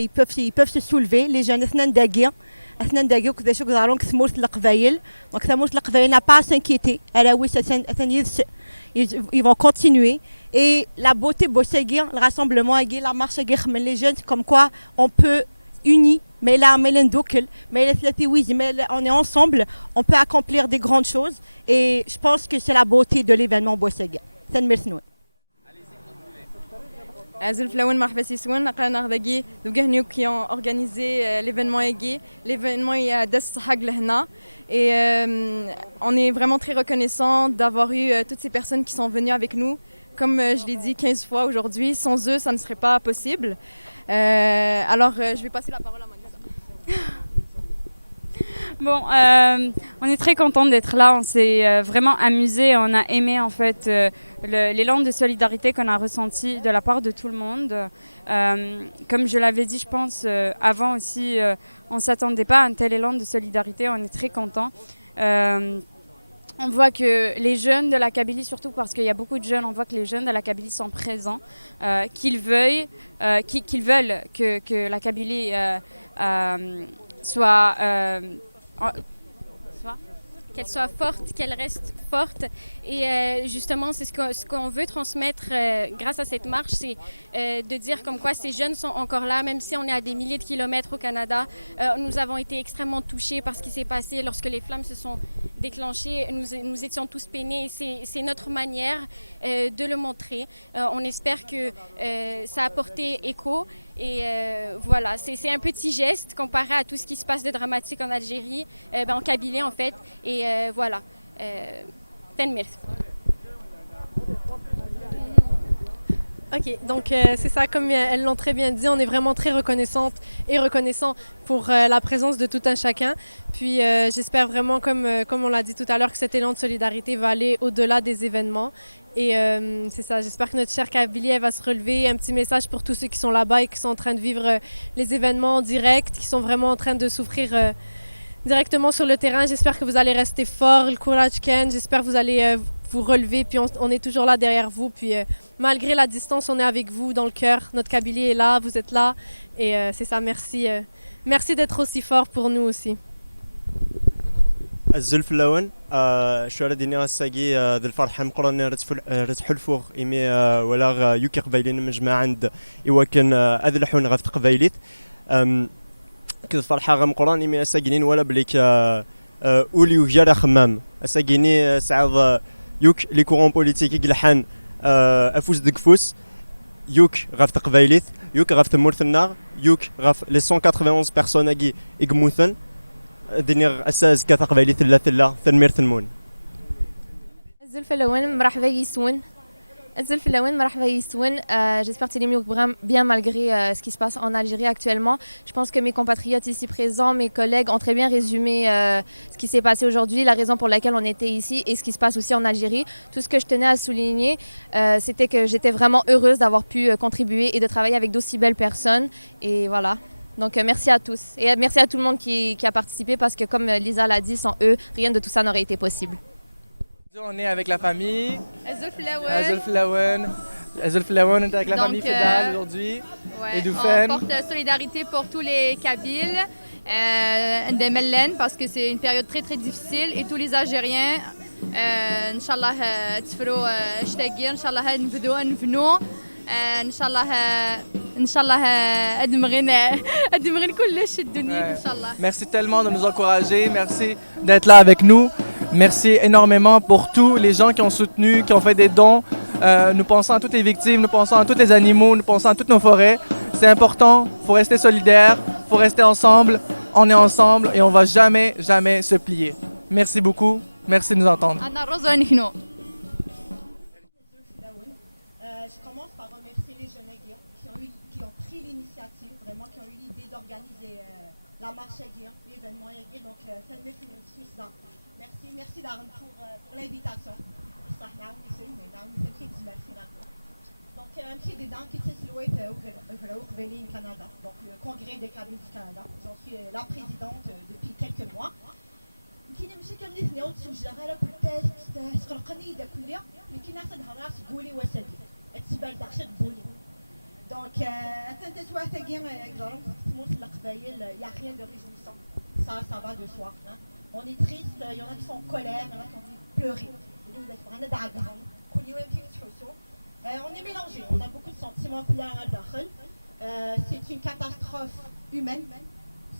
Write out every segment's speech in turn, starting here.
Ils peuvent se soulever, les jeunes اثنا نداقيو كذا شو قدرون كثمورة القبايل دونك ثمورة القبايل n'a pas à s'inquiéter elle a oui ils vont continuer et la beauté بوساقي le rassemblement la marche من les jeunes comme quoi on peut unis mais là on est ensemble on peut accomplir des grandes choses et je pense que c'est la beauté de l'événement بوساقي تنمرثنون Zulflaouen Marfessissoun, Naqana Ardagi, Dougarniou qui ont organisé l'événement Égé. L'événement est à Dessahag Lehna. Et on est vraiment très reconnaissant d'avoir eu toutes ces personnes qui sont venues avec nous. Comme je l'ai dit 15 fois aujourd'hui, sans eux, ça ne serait pas possible. Alors, je vais passer la parole à Manisa. Bon, on est très content d'être là, on s'est vraiment amusé, on a aimé en fait l'élan de solidarité qu'on a ressenti de la part de tout le monde. Comme je l'avais dit, je pense, avant aussi, on ne s'attendait pas à un tel élan de solidarité, on est très content. On voit que les jeunes de la Kabylie, surtout parce qu'il y a beaucoup de jeunes, on voit que les jeunes de la Kabylie sont présents, qu'ils veulent que la Kabylie qu'elle soit forte, qu'elle reste forte. Et justement, c'est ce qu'on veut transmettre grâce à cette marche, c'est de dire comme quoi ces jeunes sont encore là, même si on est à des milliers de kilomètres au Canada. Nous avons été extrêmement touchés par ce qui s'est passé lorsque les flammes se sont déclenchées. Nous étions tous peinés. C'est notre manière de le montrer. On espère que ça a porté écho. Et voilà, c'est un petit geste comparé à tout ce qui se passe de dramatique en Algérie, en Kabylie en fait. Et voilà. Merci. Ok, donc c'est ça, comme elles l'ont très bien dit, on est vraiment très reconnaissante et reconnaissant pour la présence de tout un chacun. Puis j'espère vraiment, comme on l'a dit tout à l'heure, que cet élan de solidarité va aller au-delà des événements. Et c'est ça, j'espère que notre chère Kabylie, elle va se relever. Un petit message pour tous ceux qui sont là-bas et qui sont en train de vivre les événements en direct, qui sont vraiment en train de souffrir directement sur le terrain. J'espère que vous allez rester fort, le courage Ken. J'espère que vous allez vous relever. Puis on est toujours là derrière vous. Puis malgré la distance, on est avec vous dans le cœur. Notre Kabylie est là, vous êtes là. Et c'est ça, merci. Merci d'être aussi fort pour nous aussi. الزلفلاون شو رديني الساقي ذا الفرحة مقرن رتحل فوق إمي ولا يوكي قبيلين مجمع عند إوا كان أذلحون غف قبيليت كذا فرحة غم قران إمي الساقينين ولا بليك أولي وجارة خمام الساقيني سعد يوك لي كورون بوليتيكي قلحان أفوز دقفوس يوك غف قبيليت يوك غف ثمورثنا يوك غف لي 191 بيرسون إقموثن دينيغ أساس كثقبيلي ثلاثة ثنمير ثنمون Zulflaouen مرحبا يسون Zulflaouen مرحبا يسون J'espère que c'est mieux bien malgré ce qui se passe en Algérie actuellement. Je pense que mes compatriotes ici présents, mes collègues ont très bien résumé ce qui s'est passé aujourd'hui, la raison pour laquelle on était ici et ce qui se passe aussi en Algérie. Tout ce que je tenais à souligner, c'était que j'étais vraiment heureuse d'avoir pu contribuer et de travailler avec d'aussi belles personnes. Et voilà. Donc merci à tous et merci à tout le monde qui a participé parce que comme Lisa l'a dit, sans eux, rien de tout ça n'aurait été possible. On est avec la famille. Zulflaouen. On est avec la famille Fédal aujourd'hui. Ouais, on porte solidarité pour tous les Kabyles, des Mellen, parce que c'est une période très très difficile et tous les Algériens. Inch'Allah, تفروا اشتاقين Inch'Allah نبدو Inch'Allah أدمغين كلش الدنيا Inch'Allah. Merci tellement de nous encourager, merci d'être là avec nous. Merci énormément pour tous les gens qui ont soutenu, qui ont fait des dons. Nous pensons à toutes les victimes, nous pensons à tous les animaux, nous pensons à toutes nos forêts. C'est important, il faut rester solidaire, il faut rester ensemble. On est ensemble et on ne va jamais, jamais se plier. Merci beaucoup, merci de nous entendre. Je commence par remercier les jeunes qui ont pris l'initiative, vraiment qui ont eu l'idée d'organiser la marche Aguirre, l'événement Aguirre. Donc, merci Darren pour l'invitation. Donc, un pied dedans qui est au Canada, donc le Congrès des Kabyles du Canada. J'en suis la présidente depuis quelques mois. كاين مشاكل اللي ثناوت وجدها كنت تقلقني اذا كلها لكن اخذها راس قولي وسدي اتبال داخل بولي Donc, il n'y a rien de réjouissant. Ça va de soi. Hein. On est triste, il y en a qui sont en colère, il y en a qui ont envie de pleurer. On est mélangé, on a beaucoup de sentiments. C'est une catastrophe humaine.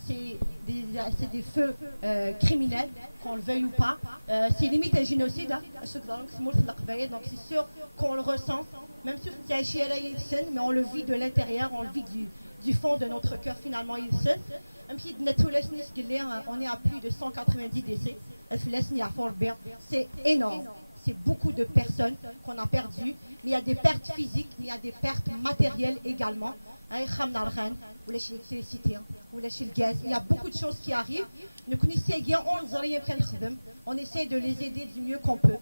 C'est des feux criminels, qu'on le veuille ou pas. C'est limite un génocide. Hein. Donc c'est sûr qu'on le ressent, même si mais on le vit de l'intérieur, on le vit du fond de notre cœur finalement. On est à plus de 190 décès. C'est énorme. C'est beaucoup de personnes qu'on a perdues. Mais il y a des pertes physiques, mais il y a des pertes matérielles également. Il y a beaucoup de choses qui arrivent. On essaie de les aider du mieux qu'on peut.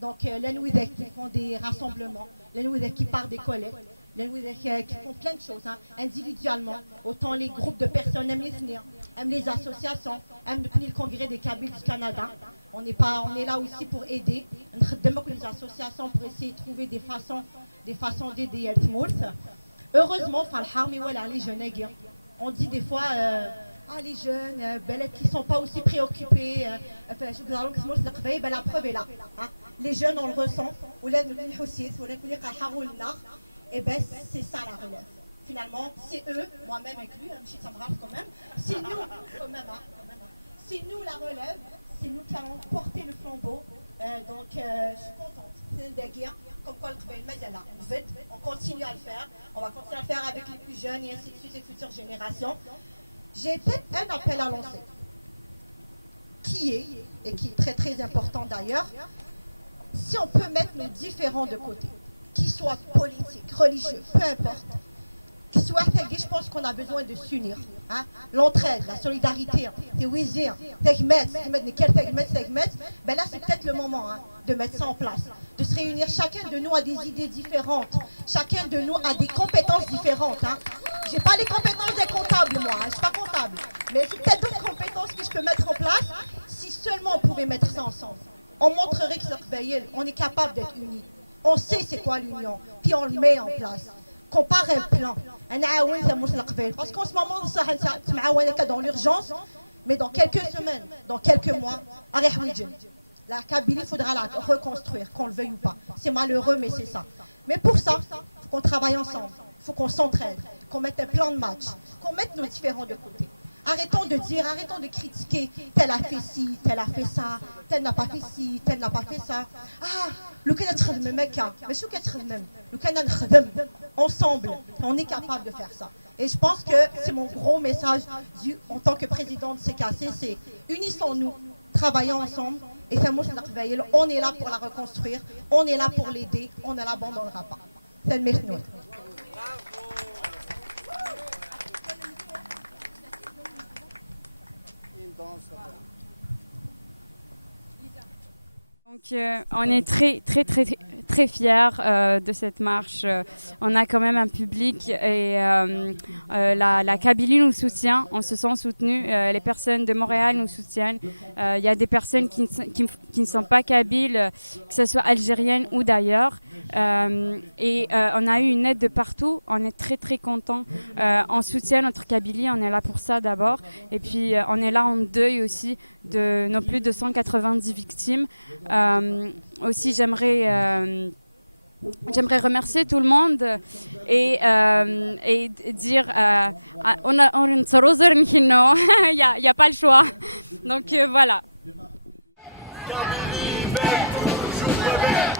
Donc, les qui font des rassemblements, les qui partent des collectes, les qui font plein de choses individuellement. Autant les groupes de personnes aiment les associations, aiment le congrès des Kabyles du Canada. On est là aussi pour aider. Les associations pour essayer de trouver des façons d'aider les Tmours. Heureusement, les jeunes, on dit des fois, les jeunes qui ne sont pas aussi préoccupés, la preuve est là. Les jeunes, on le ressent, et bien c'est ça la relève. Finalement, c'est eux, moi-même inclus, quand même, c'est nous quand même, c'est nous la relève, c'est nous qui allons porter le flambeau. Donc je suis contente. Comme quoi on continue à le faire, on va continuer à le faire avec les plus jeunes et ainsi de suite, les futures générations. J'ai peut-être un appel à lancer, qui est très très important d'ailleurs. Si on peut mettre nos différends de côté, qu'ils soient politiques, religieux, peu importe, je pense qu'on a besoin de s'unir. L'entraide, la solidarité, ben là c'est peut-être le moment de mettre ça en place, de se réunir. Chacun de nous a des idées différentes, chacun de nous a des compétences différentes. J'ai pas les compétences des comptables, moi, je suis pas comptable, mais c'est peut-être d'autres compétences que je peux mettre en place. Si seulement on pouvait mettre ça ensemble, on montrerait que on est capable d'être unis. On sait c'est quoi l'union, puis on le met en place. Compare un plan. Parce qu'en ce moment, dans l'urgence, mais dans quelques semaines, dans quelques mois, la Kabylie, il faudra la reconstruire, qu'on le veuille ou pas. C'est malheureux, mais c'est ça. Mais pour ça, il faut qu'on travaille ensemble, il faut qu'on s'entraide, qu'on mette un plan de match, qu'on mette nos différends de côté. Arrêtons de critiquer, tel a fait ci, tel a fait ça, tel n'a pas fait ci, tel n'a pas fait ça. Ensemble, on est capable de faire ça. Et je pense que c'est mon gros message en tant que président de CKC, c'est unissons-nous, travaillons ensemble. Et on est là pour la reconstruire, on est là pour l'aider, on ne l'abandonnera pas. C'est le message. Donc, on est très fiers de cette marche. On a quand même un public et la Kabylie nous soutient, on se sent soutenus. Les personnes de Montréal nous soutiennent. Il y a des personnes qui ne sont pas kabyles, que ce soit algériennes ou d'ailleurs. Et on a eu une aide de partout. On est très contents. On soutient notre Kabylie, on est là pour ça d'abord. Et puis on est là en deuil aussi de nos plus de 190 victimes. Aussi, j'aimerais remercier tout le monde et dire il n'y a pas le choix. Donc voilà.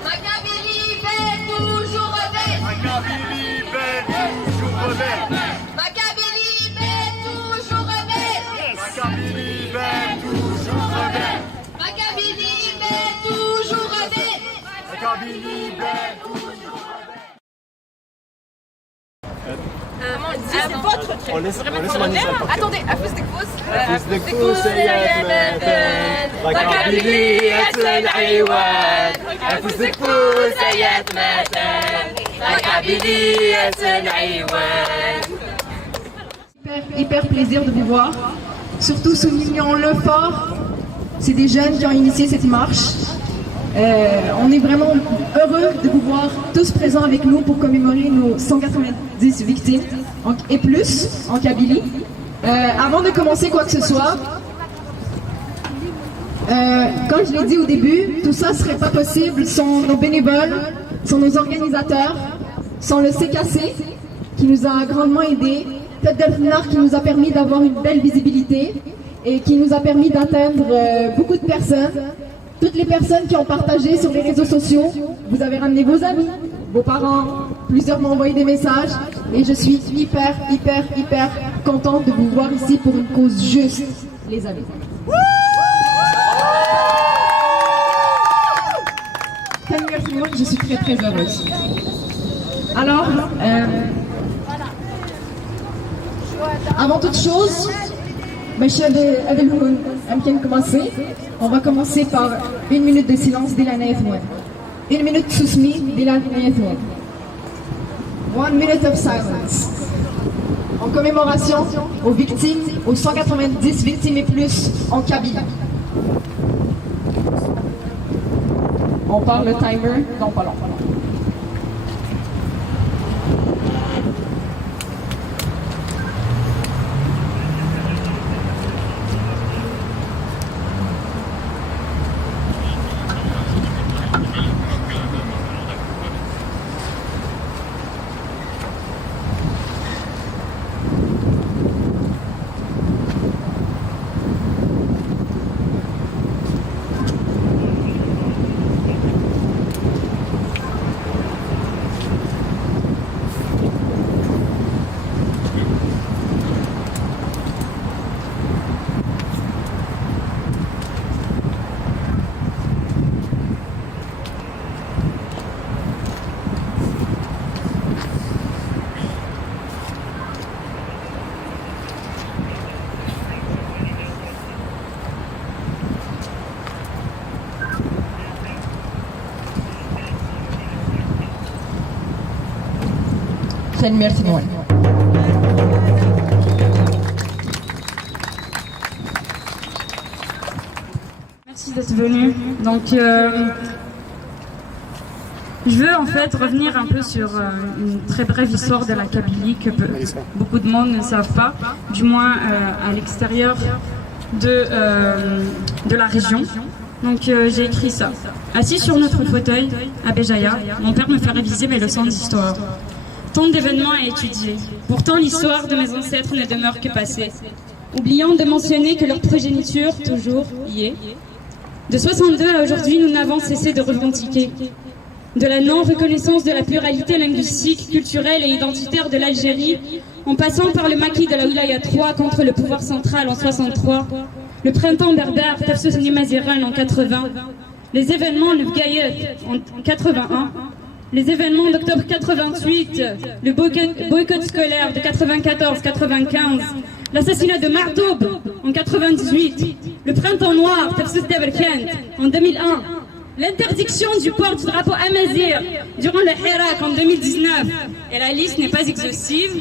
Ma Kabylie fait toujours rêver. Ma Kabylie fait toujours rêver. Ma Kabylie fait toujours rêver. Ma Kabylie fait toujours rêver. C'est votre trait. Vous voudrez mettre sur le nez là? Attendez, Afouzdekfous, La Kabylie, Hassan Aywan. Afouzdekfous, Ayat Matan. La Kabylie, Hassan Aywan. Hyper plaisir de vous voir, surtout soulignant le fort. C'est des jeunes qui ont initié cette marche. On est vraiment heureux de vous voir tous présents avec nous pour commémorer nos 190 victimes et plus en Kabylie. Avant de commencer quoi que ce soit, comme je l'ai dit au début, tout ça ne serait pas possible sans nos bénévoles, sans nos organisateurs, sans le CKC qui nous a grandement aidés, Tête d'Elfnar qui nous a permis d'avoir une belle visibilité et qui nous a permis d'atteindre beaucoup de personnes. Toutes les personnes qui ont partagé sur les réseaux sociaux, vous avez ramené vos amis, vos parents, plusieurs m'ont envoyé des messages et je suis hyper contente de vous voir ici pour une cause juste, les amis. Je suis très heureuse. Alors, avant toute chose, on va commencer par 1 minute de silence d'Ilana Ethmoun. 1 minute susmi d'Ilana Ethmoun. 1 minute of silence. En commémoration aux victimes, aux 190 victimes et plus en Kabylie. On parle le timer dans pas longtemps. Merci d'être venu. Donc, je veux en fait revenir un peu sur une très brève histoire de la Kabylie que beaucoup de monde ne savent pas, du moins à l'extérieur de la région. Donc j'ai écrit ça. Assis sur notre fauteuil à Béjaïa, mon père me fait réviser mes leçons d'histoire. Tant d'événements à étudier. Pourtant, l'histoire de mes ancêtres ne demeure que passée. Oubliant de mentionner que leur progéniture, toujours, y est. De 62 à aujourd'hui, nous n'avons cessé de revendiquer. De la non-reconnaissance de la pluralité linguistique, culturelle et identitaire de l'Algérie, en passant par le maquis de la Wilaya 3 contre le pouvoir central en 63, le printemps berbère, Tafsous Nimaziran en 80, les événements de Gayet en 81, les événements d'octobre 88, le boycott scolaire de 94-95, l'assassinat de Mardoub en 98, le printemps noir, Tafsous Tabarkant en 2001, l'interdiction du port du drapeau amazigh durant le Hirak en 2019, et la liste n'est pas exhaustive,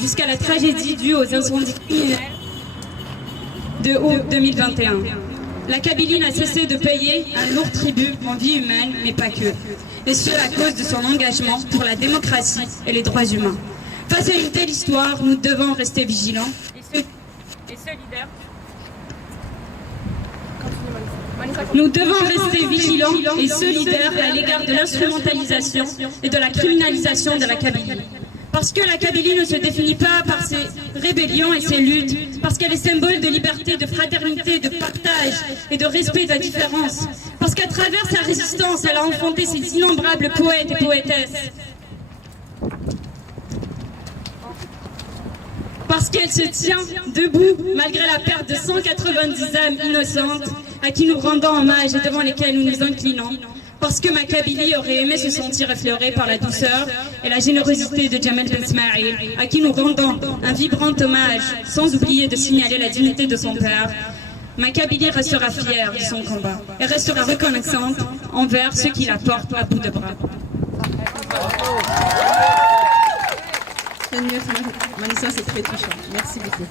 jusqu'à la tragédie due aux incendies de août 2021. La Kabylie n'a cessé de payer un lourd tribut en vie humaine, mais pas que. Et ce à cause de son engagement pour la démocratie et les droits humains. Face à une telle histoire, nous devons rester vigilants et solidaires. Nous devons rester vigilants et solidaires à l'égard de l'instrumentalisation et de la criminalisation de la Kabylie. Parce que la Kabylie ne se définit pas par ses rébellions et ses luttes, parce qu'elle est symbole de liberté, de fraternité, de partage et de respect de la différence. Parce qu'à travers sa résistance, elle a enfanté ses innombrables poètes et poétesses. Parce qu'elle se tient debout malgré la perte de 190 âmes innocentes à qui nous rendons hommage et devant lesquelles nous nous inclinons. Parce que ma Kabylie aurait aimé se sentir effleurée par la douceur et la générosité de Djamel Ben Smaïl, à qui nous rendons un vibrant hommage, sans oublier de signaler la dignité de son père. Ma Kabylie restera fière de son combat et restera reconnaissante envers ceux qui la portent à bout de bras. Manissa, c'est très touchant. Merci beaucoup.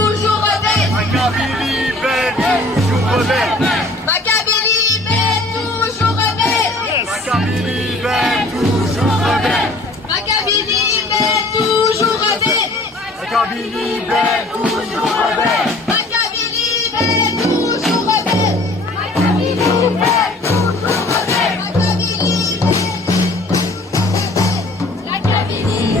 toujours rebelle. Maccabélie belle, toujours rebelle. Maccabélie belle, toujours rebelle. Maccabélie belle, toujours rebelle. Maccabélie belle, toujours rebelle. Maccabélie belle, toujours rebelle. Maccabélie belle, toujours rebelle. Maccabélie belle, la Kabylie.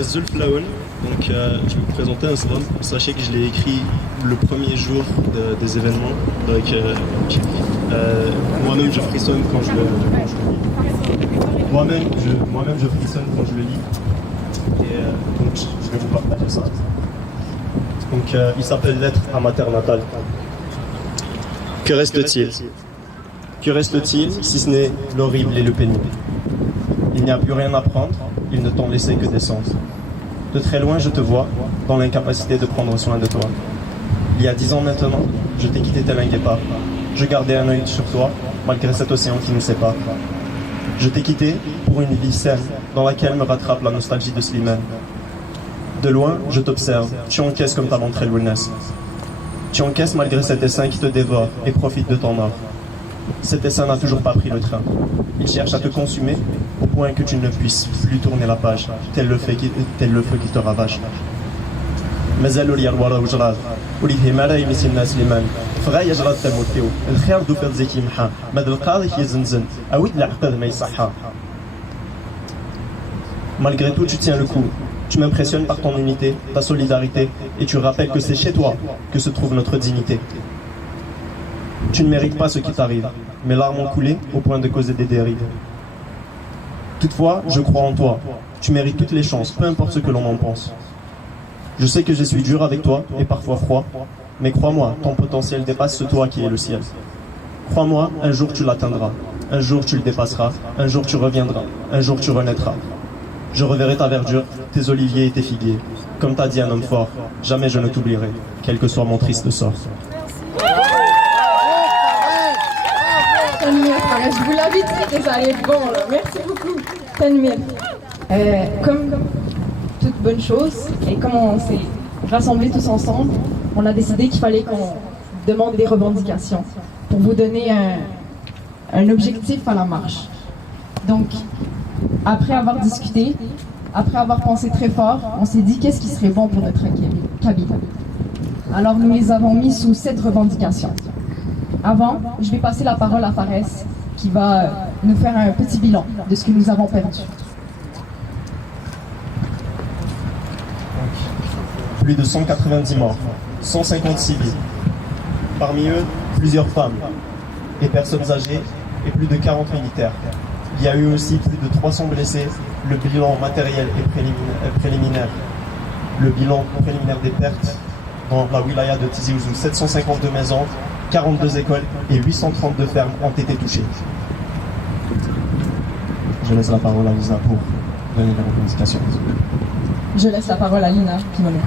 Zulf Laouen, donc je vais vous présenter un slam. Sachez que je l'ai écrit le premier jour des événements, donc moi-même je frissonne quand je le lis. Moi-même je frissonne quand je le lis. Et donc je vais vous partager ça. Donc il s'appelle Lettre à ma terre natale. Que reste-t-il? Que reste-t-il si ce n'est l'horrible et le pénible? Il n'y a plus rien à prendre, ils ne t'ont laissé que descendre. De très loin je te vois, dans l'incapacité de prendre soin de toi. Il y a 10 ans maintenant, je t'ai quitté tel un guépard. Je gardais un œil sur toi, malgré cet océan qui nous sépare. Je t'ai quitté pour une vie saine, dans laquelle me rattrape la nostalgie de Slimane. De loin, je t'observe, tu encaisses comme ta montré Wellness. Tu encaisses malgré cet essaim qui te dévore et profite de ton mort. Cet essaim n'a toujours pas pris le train. Il cherche à te consumer au point que tu ne puisses plus tourner la page, tel le feu qui te ravage. مازالوا لي الورا وجراد وليه مالا يمسي الناس لمان فغاية جراد تموتيو الخير دو فات زيكي محا ماد القاضي يزنزن أويد العقد ما يصحى. Malgré tout, tu tiens le coup. Tu m'impressionnes par ton unité, ta solidarité, et tu rappelles que c'est chez toi que se trouve notre dignité. Tu ne mérites pas ce qui t'arrive. Mes larmes ont coulé au point de causer des dérives. Toutefois, je crois en toi. Tu mérites toutes les chances, peu importe ce que l'on en pense. Je sais que je suis dur avec toi et parfois froid, mais crois-moi, ton potentiel dépasse ce toit qui est le ciel. Crois-moi, un jour tu l'atteindras, un jour tu le dépasseras, un jour tu reviendras, un jour tu renaîtras. Je reverrai ta verdure, tes oliviers et tes figuiers. Comme t'a dit un homme fort, jamais je ne t'oublierai, quel que soit mon triste sort. Je vous l'avais dit que ça allait être bon, là. Merci beaucoup, Tanmir. Comme toute bonne chose, et comme on s'est rassemblés tous ensemble, on a décidé qu'il fallait qu'on demande des revendications pour vous donner un objectif à la marche. Donc, après avoir discuté, après avoir pensé très fort, on s'est dit qu'est-ce qui serait bon pour notre Kabylie. Alors nous les avons mis sous 7 revendications. Avant, je vais passer la parole à Fares qui va nous faire un petit bilan de ce que nous avons perdu. Plus de 190 morts, 150 civils. Parmi eux, plusieurs femmes, des personnes âgées et plus de 40 militaires. Il y a eu aussi plus de 300 blessés. Le bilan matériel est préliminaire. Le bilan préliminaire des pertes dans la wilaya de Tizi Ouzou, 752 maisons, 42 écoles et 832 fermes ont été touchées. Je laisse la parole à Lisa pour donner les revendications. Je laisse la parole à Lina qui m'en occupe.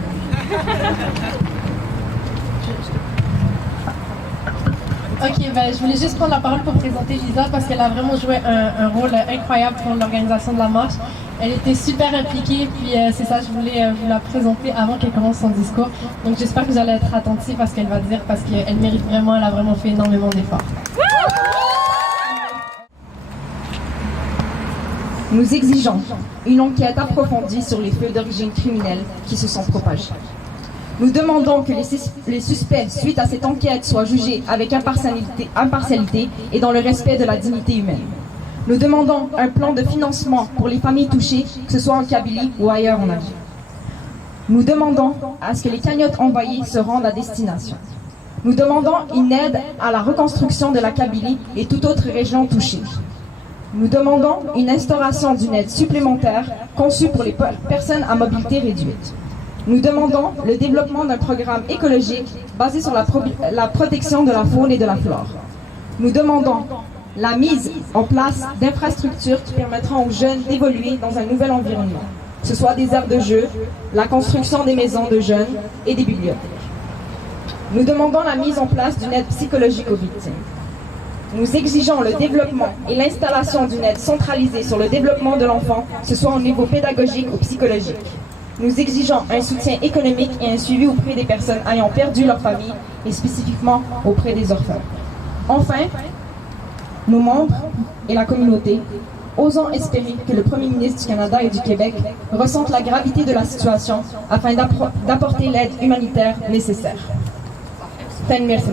Ok, ben, je voulais juste prendre la parole pour présenter Lisa parce qu'elle a vraiment joué un rôle incroyable pour l'organisation de la marche. Elle était super impliquée, puis c'est ça, je voulais vous la présenter avant qu'elle commence son discours. Donc j'espère que vous allez être attentifs à ce qu'elle va dire parce qu'elle mérite vraiment, elle a vraiment fait énormément d'efforts. Nous exigeons une enquête approfondie sur les faits d'origine criminelle qui se sont propagés. Nous demandons que les suspects, suite à cette enquête, soient jugés avec impartialité et dans le respect de la dignité humaine. Nous demandons un plan de financement pour les familles touchées, que ce soit en Kabylie ou ailleurs en Algérie. Nous demandons à ce que les cagnottes envoyées se rendent à destination. Nous demandons une aide à la reconstruction de la Kabylie et toute autre région touchée. Nous demandons une instauration d'une aide supplémentaire conçue pour les personnes à mobilité réduite. Nous demandons le développement d'un programme écologique basé sur la protection de la faune et de la flore. Nous demandons la mise en place d'infrastructures qui permettront aux jeunes d'évoluer dans un nouvel environnement, que ce soit des aires de jeu, la construction des maisons de jeunes et des bibliothèques. Nous demandons la mise en place d'une aide psychologique aux victimes. Nous exigeons le développement et l'installation d'une aide centralisée sur le développement de l'enfant, que ce soit au niveau pédagogique ou psychologique. Nous exigeons un soutien économique et un suivi auprès des personnes ayant perdu leur famille et spécifiquement auprès des orphelins. Enfin, nos membres et la communauté osons espérer que le Premier ministre du Canada et du Québec ressentent la gravité de la situation afin d'apporter l'aide humanitaire nécessaire. Merci.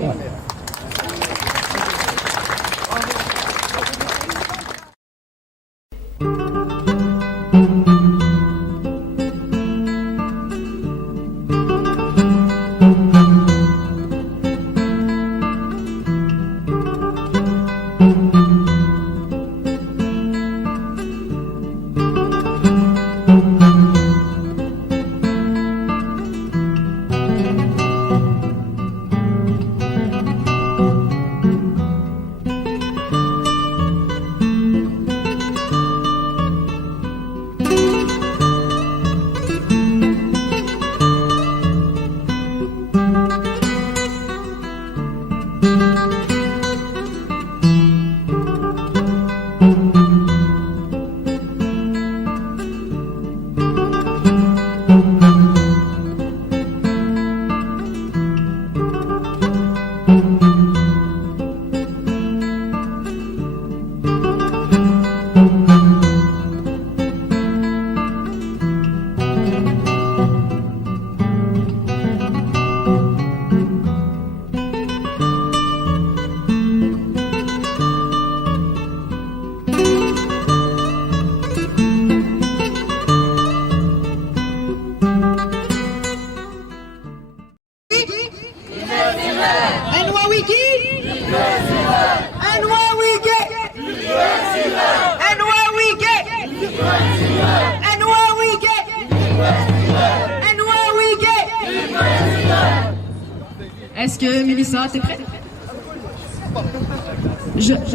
Est-ce que Mélissa, t'es prête?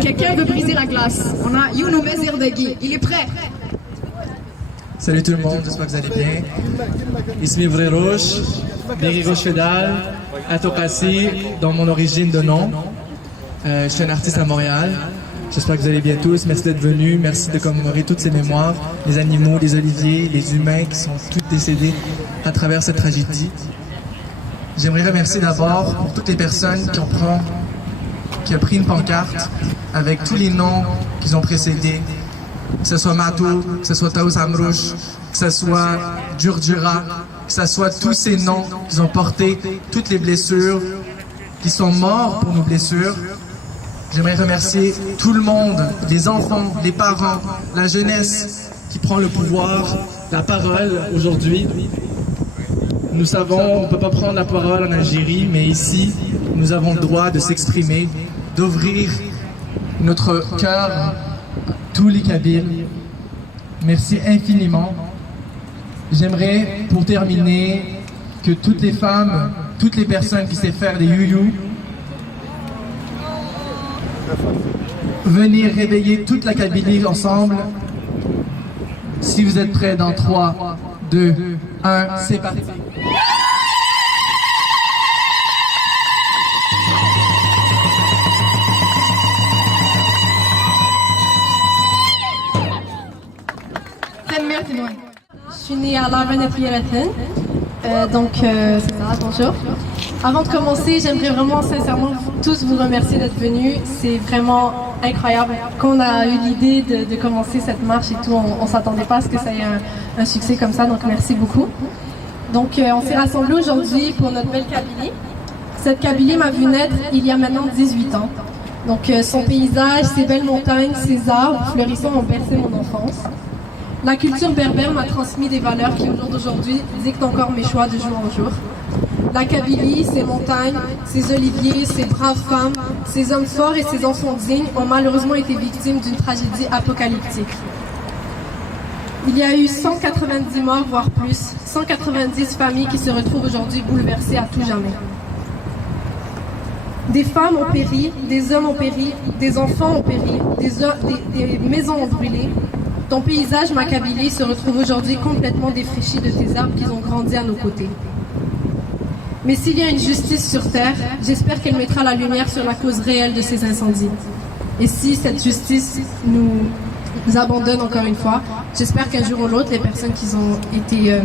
Quelqu'un veut briser la glace. On a Younou Mezirdegui. Il est prêt. Salut tout le monde, j'espère que vous allez bien. Ismi Vreroche, Beriroche Fedal, Atokassi, dans mon origine de nom. Je suis un artiste à Montréal. J'espère que vous allez bien tous. Merci d'être venus. Merci de commémorer toutes ces mémoires. Les animaux, les oliviers, les humains qui sont tous décédés à travers cette tragédie. J'aimerais remercier d'abord pour toutes les personnes qui ont pris une pancarte avec tous les noms qu'ils ont précédés. Que ce soit Matou, que ce soit Taous Amrouche, que ce soit Djurdjura, que ce soit tous ces noms qu'ils ont portés, toutes les blessures, qui sont morts pour nos blessures. J'aimerais remercier tout le monde, les enfants, les parents, la jeunesse qui prend le pouvoir, la parole aujourd'hui. Nous savons, on ne peut pas prendre la parole en Algérie, mais ici, nous avons le droit de s'exprimer, d'ouvrir notre cœur à tous les Kabyles. Merci infiniment. J'aimerais, pour terminer, que toutes les femmes, toutes les personnes qui savent faire des youyou, venez réveiller toute la Kabylie ensemble. Si vous êtes prêts, dans 3, 2, 1, c'est parti. suis née à Lavenet Yerethen. C'est ça, bonjour. Avant de commencer, j'aimerais vraiment sincèrement tous vous remercier d'être venus. C'est vraiment incroyable. Quand on a eu l'idée de commencer cette marche et tout, on ne s'attendait pas à ce que ça ait un succès comme ça, donc merci beaucoup. Donc on s'est rassemblés aujourd'hui pour notre belle Kabylie. Cette Kabylie m'a vu naître il y a maintenant 18 ans. Donc son paysage, ses belles montagnes, ses arbres fleurissants ont bercé mon enfance. La culture berbère m'a transmis des valeurs qui, au jour d'aujourd'hui, dictent encore mes choix de jour en jour. La Kabylie, ses montagnes, ses oliviers, ses braves femmes, ses hommes forts et ses enfants dignes ont malheureusement été victimes d'une tragédie apocalyptique. Il y a eu 190 morts, voire plus, 190 familles qui se retrouvent aujourd'hui bouleversées à tout jamais. Des femmes ont péri, des hommes ont péri, des enfants ont péri, des maisons ont brûlé. Ton paysage, ma Kabylie, se retrouve aujourd'hui complètement défraîchi de tes arbres qui ont grandi à nos côtés. Mais s'il y a une justice sur Terre, j'espère qu'elle mettra la lumière sur la cause réelle de ces incendies. Et si cette justice nous abandonne encore une fois, j'espère qu'un jour ou l'autre, les personnes qui ont été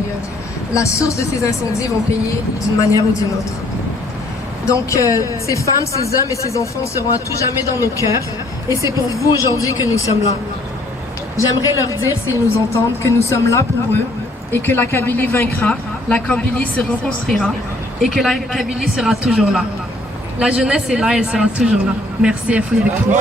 la source de ces incendies vont payer d'une manière ou d'une autre. Donc ces femmes, ces hommes et ces enfants seront à tout jamais dans nos cœurs. Et c'est pour vous aujourd'hui que nous sommes là. J'aimerais leur dire, s'ils nous entendent, que nous sommes là pour eux et que la Kabylie vaincra, la Kabylie se reconstruira et que la Kabylie sera toujours là. La jeunesse est là, elle sera toujours là. Merci à vous d'écouter.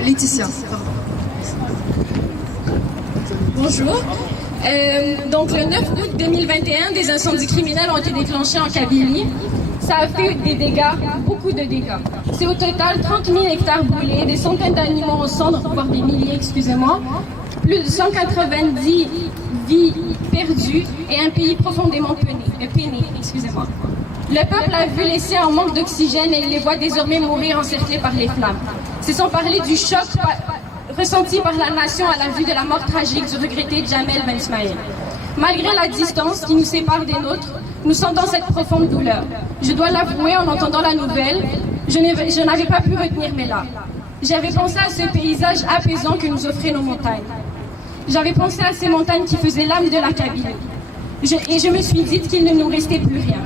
Laetitia. Bonjour. Donc le 9 août 2021, des incendies criminels ont été déclenchés en Kabylie. Ça a fait des dégâts, beaucoup de dégâts. C'est au total 30 000 hectares brûlés, des centaines d'animaux en cendres, voire des milliers, excusez-moi, plus de 190 vies perdues et un pays profondément peiné, excusez-moi. Le peuple a vu laisser un manque d'oxygène et il les voit désormais mourir encerclés par les flammes. C'est sans parler du choc ressenti par la nation à la vue de la mort tragique du regretté Djamel Ben Smaïl. Malgré la distance qui nous sépare des nôtres, nous sentons cette profonde douleur. Je dois l'avouer, en entendant la nouvelle, je n'avais pas pu retenir mes larmes. J'avais pensé à ce paysage apaisant que nous offraient nos montagnes. J'avais pensé à ces montagnes qui faisaient l'âme de la Kabylie. Et je me suis dit qu'il ne nous restait plus rien.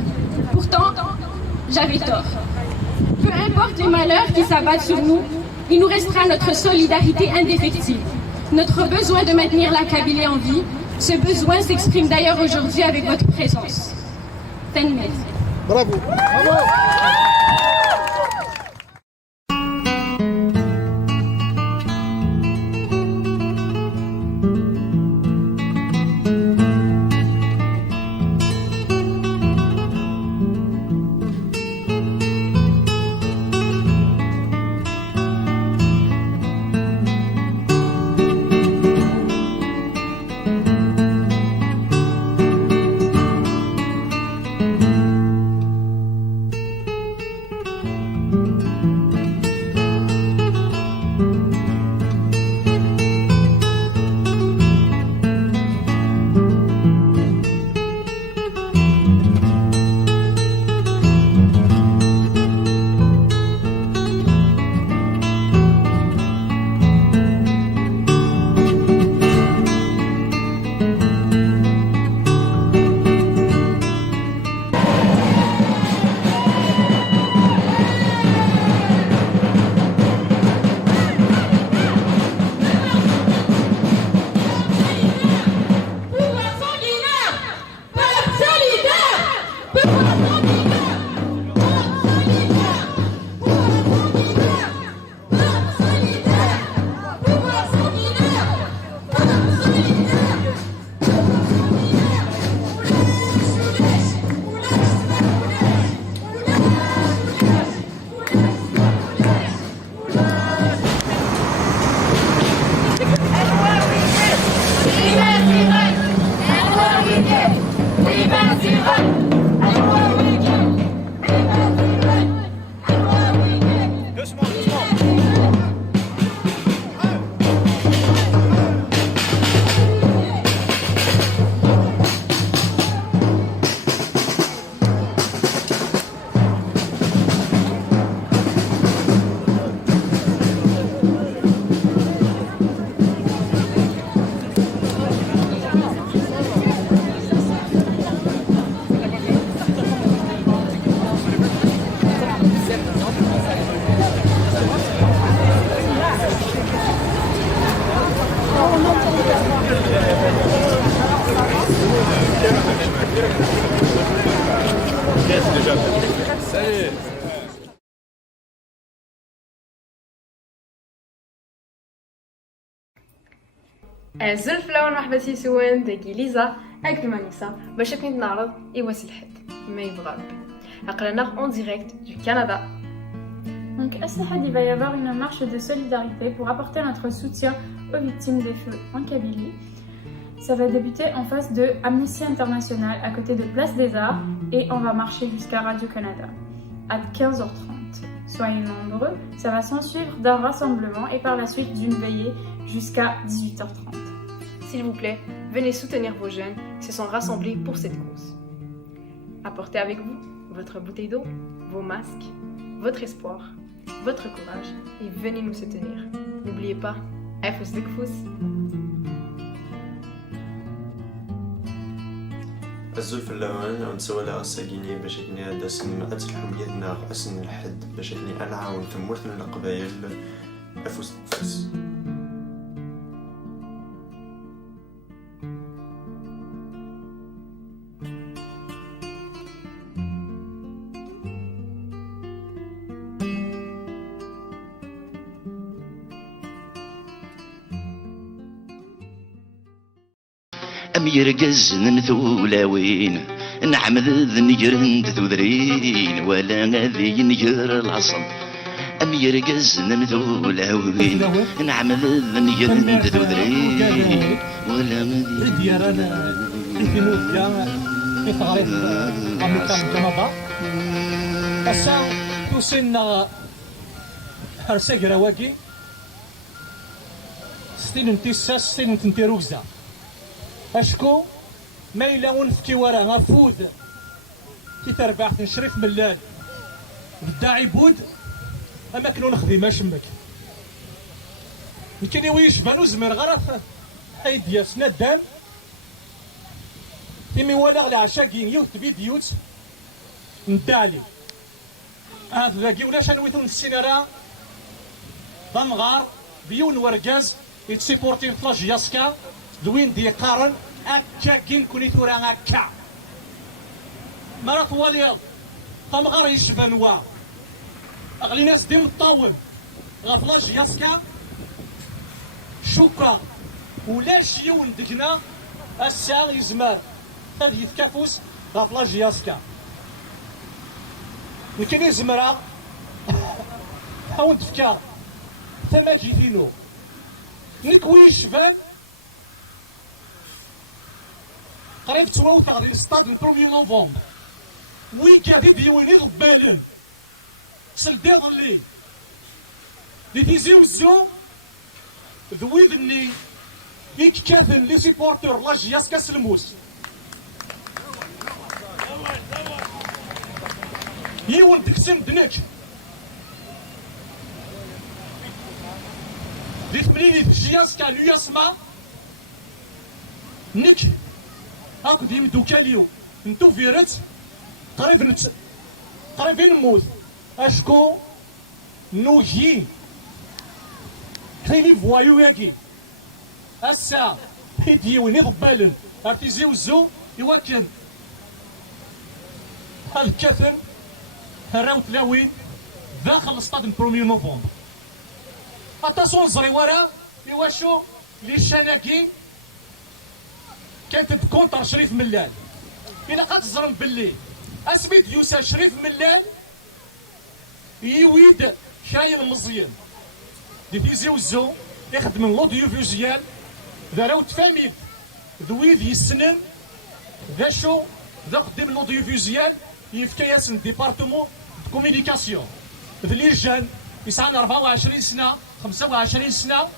Pourtant, j'avais tort. Peu importe les malheurs qui s'abattent sur nous, il nous restera notre solidarité indéfectible. Notre besoin de maintenir la Kabylie en vie, ce besoin s'exprime d'ailleurs aujourd'hui avec votre présence. Tenmez. Bravo. Bravo. Salut. زلف لون مرحبا سيسوان داكي ليزا avec Manissa باش كنت نعرض إيواس الحد ما يبغى أقرأنا en direct du Canada. Donc à Sihad, il va y avoir une marche de solidarité pour apporter notre soutien aux victimes des feux en Kabylie. Ça va débuter en face de Amnesty International à côté de Place des Arts et on va marcher jusqu'à Radio-Canada à 15h30. Soyez nombreux, ça va s'ensuivre d'un rassemblement et par la suite d'une veillée jusqu'à 18h30. S'il vous plaît, venez soutenir vos jeunes qui se sont rassemblés pour cette cause. Apportez avec vous votre bouteille d'eau, vos masques, votre espoir, votre courage et venez nous soutenir. N'oubliez pas, Afous de Kfous. الزلف اللون ونسوى لها الساقيني باش كني داسن أتلحم يدنا أسن الحد باش كني أنا عاون ثمورتنا القبايل أفوس تفوس. يرقز نثولاوين نعمد نجرند ثذرين ولا غادي نجر العصب أم يرقز نثولاوين نعمد نجرند ثذرين ولا غادي ديارانا في نوكا في تغريد أمريكا كندا أسا توسينا هرساقرا واكي ستين نتيسا ستين نتنتيروزا أشكو ما إلا ونفكي ورا غفود كي تربح نشريف ملال بالداعي بود أما كنو نخدم أشمك يمكن ويش بانو زمن غرف حيد ياسنا الدم كيمي وانا غلا عشاقين يوث فيديوز ندالي هذا ذاكي ولاش نويثون السينارا ضمغار بيون ورقاز يتسيبورتي فلاش ياسكا دوين دي قارن أكا كين كوني ثورا أكا مرات واليض طمغار يشبنوا أغلي ناس ديم الطاون غفلاش ياسكا شوكا ولاش يون دقنا الساعة يزمار هذه يتكافوس غفلاش ياسكا لكن يزمرا حاول تفكا ثماجي ثينو نكوي شبان قريب تواوث غادي نصطاد البروميي نوفمبر ويكا دي ديواني ضبالن سلدي ظلي دي تيزيوزو ذويدني إيك كاثن لي سيبورتور لاج ياسكا سلموس يون تكسن دنك دي ثمليني تجياسكا لياسما نيك أقد يمدو كاليو نتو فيرت قريبين نموت أشكو نوجي حيني فوايو ياكي أسا هيديوني ضبالن ارتيزي وزو يواكن هاد كاثن هراو تلاوين داخل اسطاد البروميي نوفمبر أتصون زري ورا إواشو لي الشناكين كانت تكونتر شريف ملال إلا قد تزرم باللي أسميت يوسا شريف ملال يويد شاين مزيان دي تيزي وزو يخدم لوديو فيزيال ذا راو تفاميت ذويد يسنن ذا شو ذا خدم الاوديوفيزيال يفكياس ديبارتمون كوميونيكاسيون اللي جان يسعى 24 سنه 25 سنه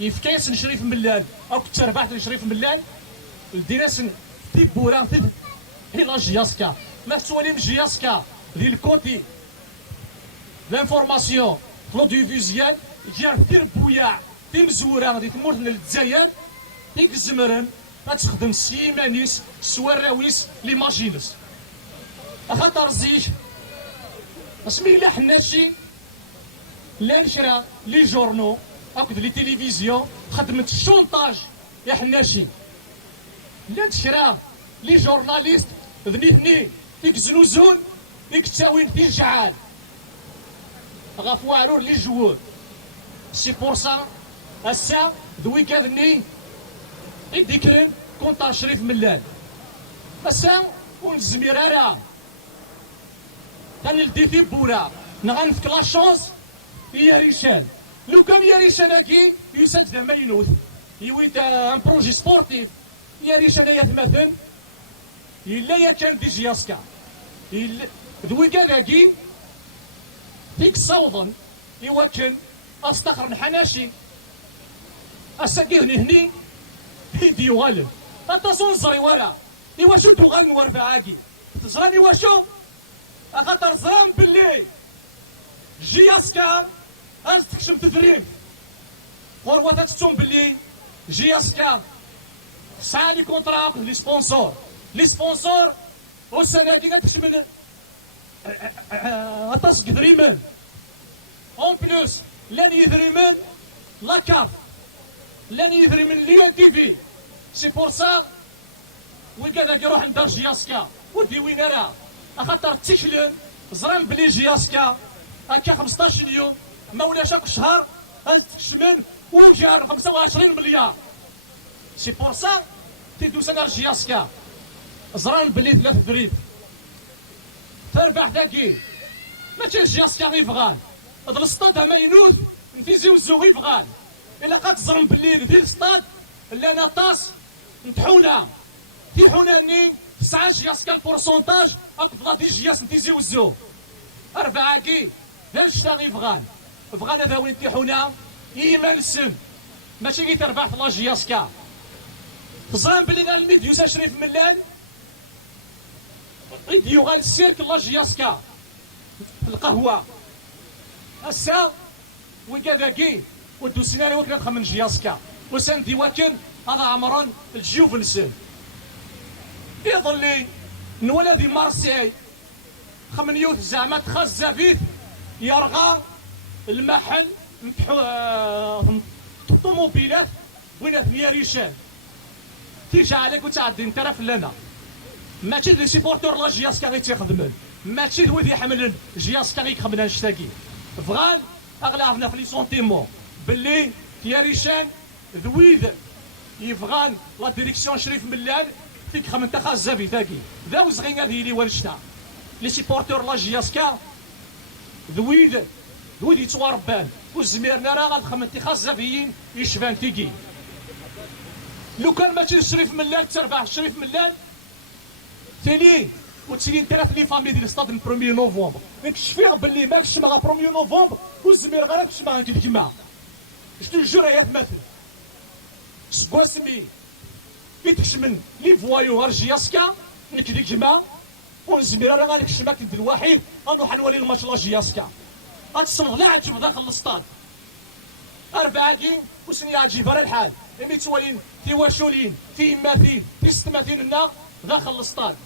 يفكيس شريف ملان او كتربحت لشريف ملان ديناس تيبورا الى جياسكا ما تولي جياسكا للكوتي لانفورماسيون لوديوفيزيال جا كثير بوياع في مزوره دي تمورتنا للجزائر ديك الزمرن غتخدم سيمانيس سواراويس ليماجينس خاطر زيج اسمي لا حناشي لا نشرا لي جورنو اكد لي تيليفزيون خدمت الشونطاج يا حناشي لا نشرا لي جورناليست ذني ديك زنوزون ديك التاوين في الجعال غافو عرور لي جوور سي بور سا السا ذوي كاذني يديكرن كونتر شريف ملال السا ونزميرارا انا لديتي بورا نغنفك لا شونس يا ريشان لو كان يا ريشان هاكي يساد دا ما ينوث يويد ان بروجي سبورتيف يا ريشان يا ثماثم إلا يا كان دي جياسكا ذوي كذاكي فيك صوضا إوا كان أستخر الحناشي أساكي هني هيدي والد أتصون صري ورا إوا شو تغن وربعاكي تزراني وشو أخطر زران باللي جياسكا أز تخشم تدريب غروة تتون باللي جياسكا سالي كونتراك لي سبونسور لي سبونسور والسنة كي تشمل أتصق دريمن اون بلوس لان يدريمن لاكاف لان يدريمن ليان تي في سي بور سا وكذا يروح ندار جياسكا ودي وين راه خاطر تيكلن زران بلي جياسكا هكا 15 يوم ما ولاش هاك الشهر هاز تكشمن وجار 25 مليار سي بور سا تيدوس انا جياسكا زران بلي 3 دريب تربح ذاكي ماشي جياسكا غير فغال هاد السطاد ما ينوث نتيزيو الزو غير فغال الا قد زرن بلي ديال السطاد اللي انا طاس نتحونا تيحوناني 9 جياسكا البورسونتاج اقد غادي جياس نتيزيو الزو 4 كي لا نشتا غير فغال فغال هذا وين تيحونا ايمان السم ماشي كي تربح في لا جياسكا زران بلي غال ميديو شريف ملان فيديو غال السيرك لا جياسكا القهوه السا وكذاكي ولدو سيناريو كان خمن جياسكا وساندي واكن هذا عمران الجيوف السير يظل لي نولا دي مارسيي خمن يوث زعما تخاز زافيث يرغى المحل الطوموبيلات وين ثمية ريشان تيجي عليك وتعدي انت راه فلانا ماشي دي سيبورتور لا جياسكا غي تيخدمن ماشي هو اللي حملن جياسكا غي يخمنا نشتاكي فغان اغلى عرفنا في لي سونتيمون باللي يا ريشان ذويذ يفغان لا ديريكسيون شريف ملال فيك خمنتا خازا في ثاكي ذا وزغين هذه اللي ورشنا لي سيبورتور لا جياسكا ذويذ يتواربان وزميرنا راه غاد خمنتي خازا فيين يشفان فيكي لو كان ماشي شريف ملال تربح شريف ملال ثاني وتسيين 3 لي فامي ديال ستاد 1 نوفمبر نكشفيه باللي ماكش مع 1 نوفمبر والزمير غير كش مع كيما جو جور يا ثماثل سكواسمي يتكشمن لي فوايو جياسكا نك ديك جماعه والزمير راه غادي كشما كنت الوحيد غنروح نوري الماتش لا جياسكا غتصرف لا عجب داخل الستاد 4 كين وسني عجيب راه الحال يعني توالين تيواشولين تيماثيل تيستماثيل لنا داخل الستاد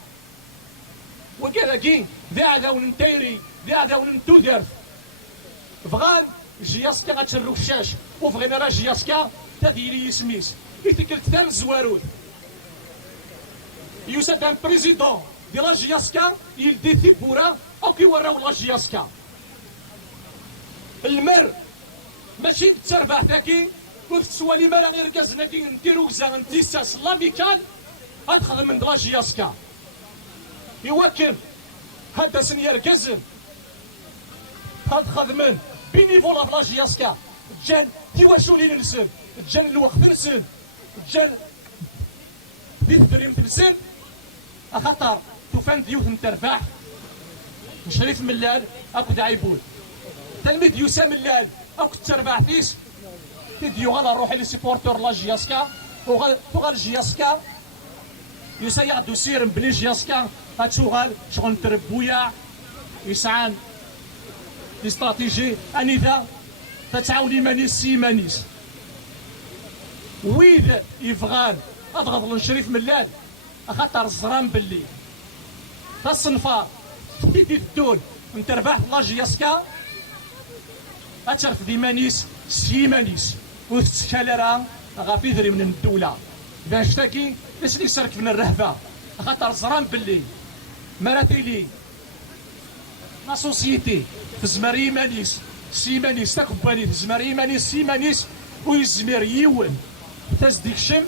وكذا كي ذا عذاون نتايري ذا عذاون نتودرث فغان جياسكا غتشرو في الشاش وفغينا راه جياسكا تديري يسميس يتكلت ثام زواروث يوسف ان بريزيدون ديال لا جياسكا يلدي بورا او كي وراو لا جياسكا المر ماشي تربح ذاكي وتسوالي مالا غير كازنا كي نديرو كزا نتيساس لاميكال غتخدم من لا جياسكا يواكب هذا سنيار كزن هاد خدمن بينيفول في لا جياسكا جان تيواشولي نسن جان الوقت نسن جان ذي الفريم تنسن خاطر توفان ديوث نترفاح شريف ملال اكو عيبود تلميذ يوسام ملال اكو ترفاح فيس فيديو غادا روحي لي سيبورتور لا جياسكا فوغال جياسكا يسيا دوسير بلي جياسكا هاتشوغال شغل نتربويا يسعان دي استراتيجي انذا تتعاوني مانيس سي مانيس ويد يفغان اضغط من شريف ملال خاطر الزران باللي تصنفار في الدول نتربح لا جياسكا اترف دي مانيس سي مانيس وتتشالرا غافي دري من الدولة باش تاكي اسني سرك من الرهبة خاطر الزران باللي مراتيلي لا سوسيتي في زمري مانيس سي مانيس تاك بالي في زمري مانيس سي مانيس ويزمير يون تاز ديك الشم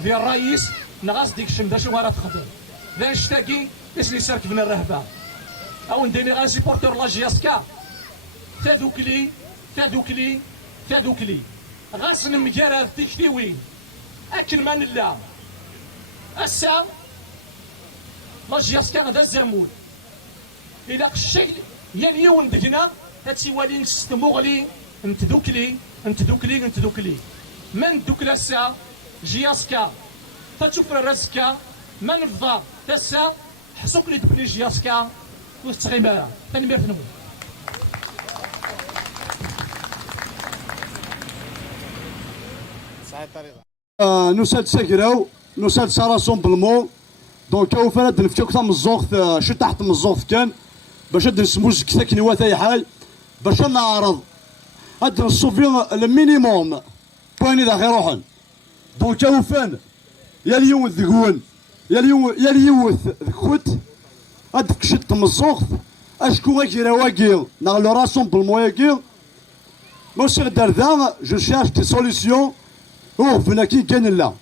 ديال الرئيس نغاس ديك الشم دا شو راه تخدم دا نشتاكي اسني سرك من الرهبة او نديني غا سيبورتور لا جياسكا تادوكلي غاس نمجارة ديك وين اكل ما نلا الساعة لا جياسكا دا زامول الى قشي يا اليوم دقنا تاتيوالي نستموغلي نتدوكلي من دوكلا الساعة جياسكا تشوف راسكا ما نفضى تسا حسوك لي تبني جياسكا وتتغيمارا تنمية نمو نسال ساكراو نسال راسومبلمون دونك او فراد نفتو كثر من الزوخ شو تحت من الزوخ كان باش هاد نسموز كثا كنوا تاي حاي باش نعرض هاد نصوفي المينيموم بواني ذا غيروحن دونك او فان يا اليوم ذكون يا اليوم ذكوت هاد كشت من الزوخ اشكو غير واكي نغلو راسومبلمون ياكي موسيغ دار ذا جو شيرش دي سوليسيون فينا كي كان لا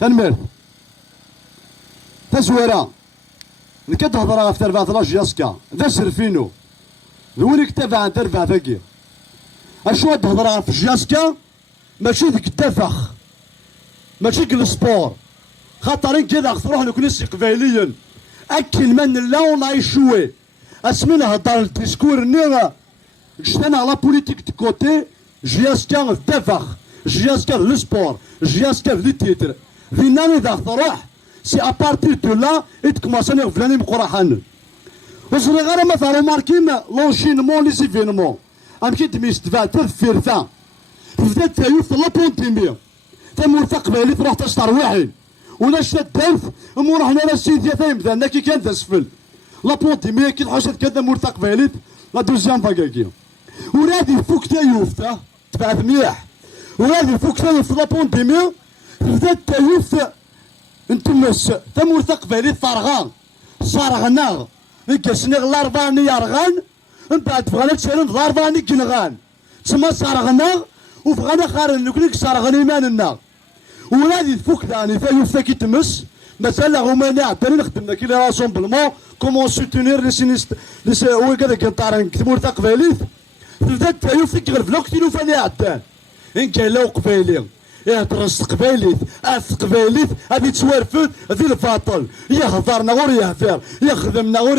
تنمر تزويرا نكد هضره في تربعة لا جياسكا ذا سرفينو ذوينك تبع عن تربعة ثقي اشو هاد هضره في جياسكا ماشي ذيك التفخ ماشي السبور خاطرين كذا تروح لكنيس قبايليا اكل من لا ونعيشوي اسمنا هضر الديسكور نيغا جتنا لا بوليتيك دو كوتي جياسكا التفخ جياسكا لو سبور جياسكا لي تيتر فينا اذا تروح سي ابارتير دو لا يتكماسا فلاني مقراحان وصلي غير مثلا ماركين لونشينمون لي زيفينمون ام كي تميستفاد تفيرتا تبدا تايوف لا بونتيمي تمورتا قبالي تروح تشطر واحد ولا شتا الدرف مور حنا لا سيديا ثايم ذا كي كان تسفل لا بونتيمي كي تحوشت كذا مورتا قبالي لا دوزيام فاكاكي ورادي فوق تايوف تبعث مليح وهذه فوق تايوف لا بونديمي تبدا تايوف انتمس تمورتا قبالي صارغنا نكسني الارباني يرغان من بعد بغانا تشالن الارباني كنغان تسمى صارغنا وبغانا خارن نكليك صارغني ماننا وهذه فوق ثاني تايوف كي تمس مثلا هما عندنا نخدمنا كي راسومبلمون كومون سوتونير لي سينيست هو كذا كنطارن تمورتا قبالي تبدا تايوف كي غير فلوك تيلوفاني عدان إن كان لو قبايلي يهدرس قبايليت قبايليت هذه توارفت هذه الباطل يهضرنا غور يهدر يخدمنا غور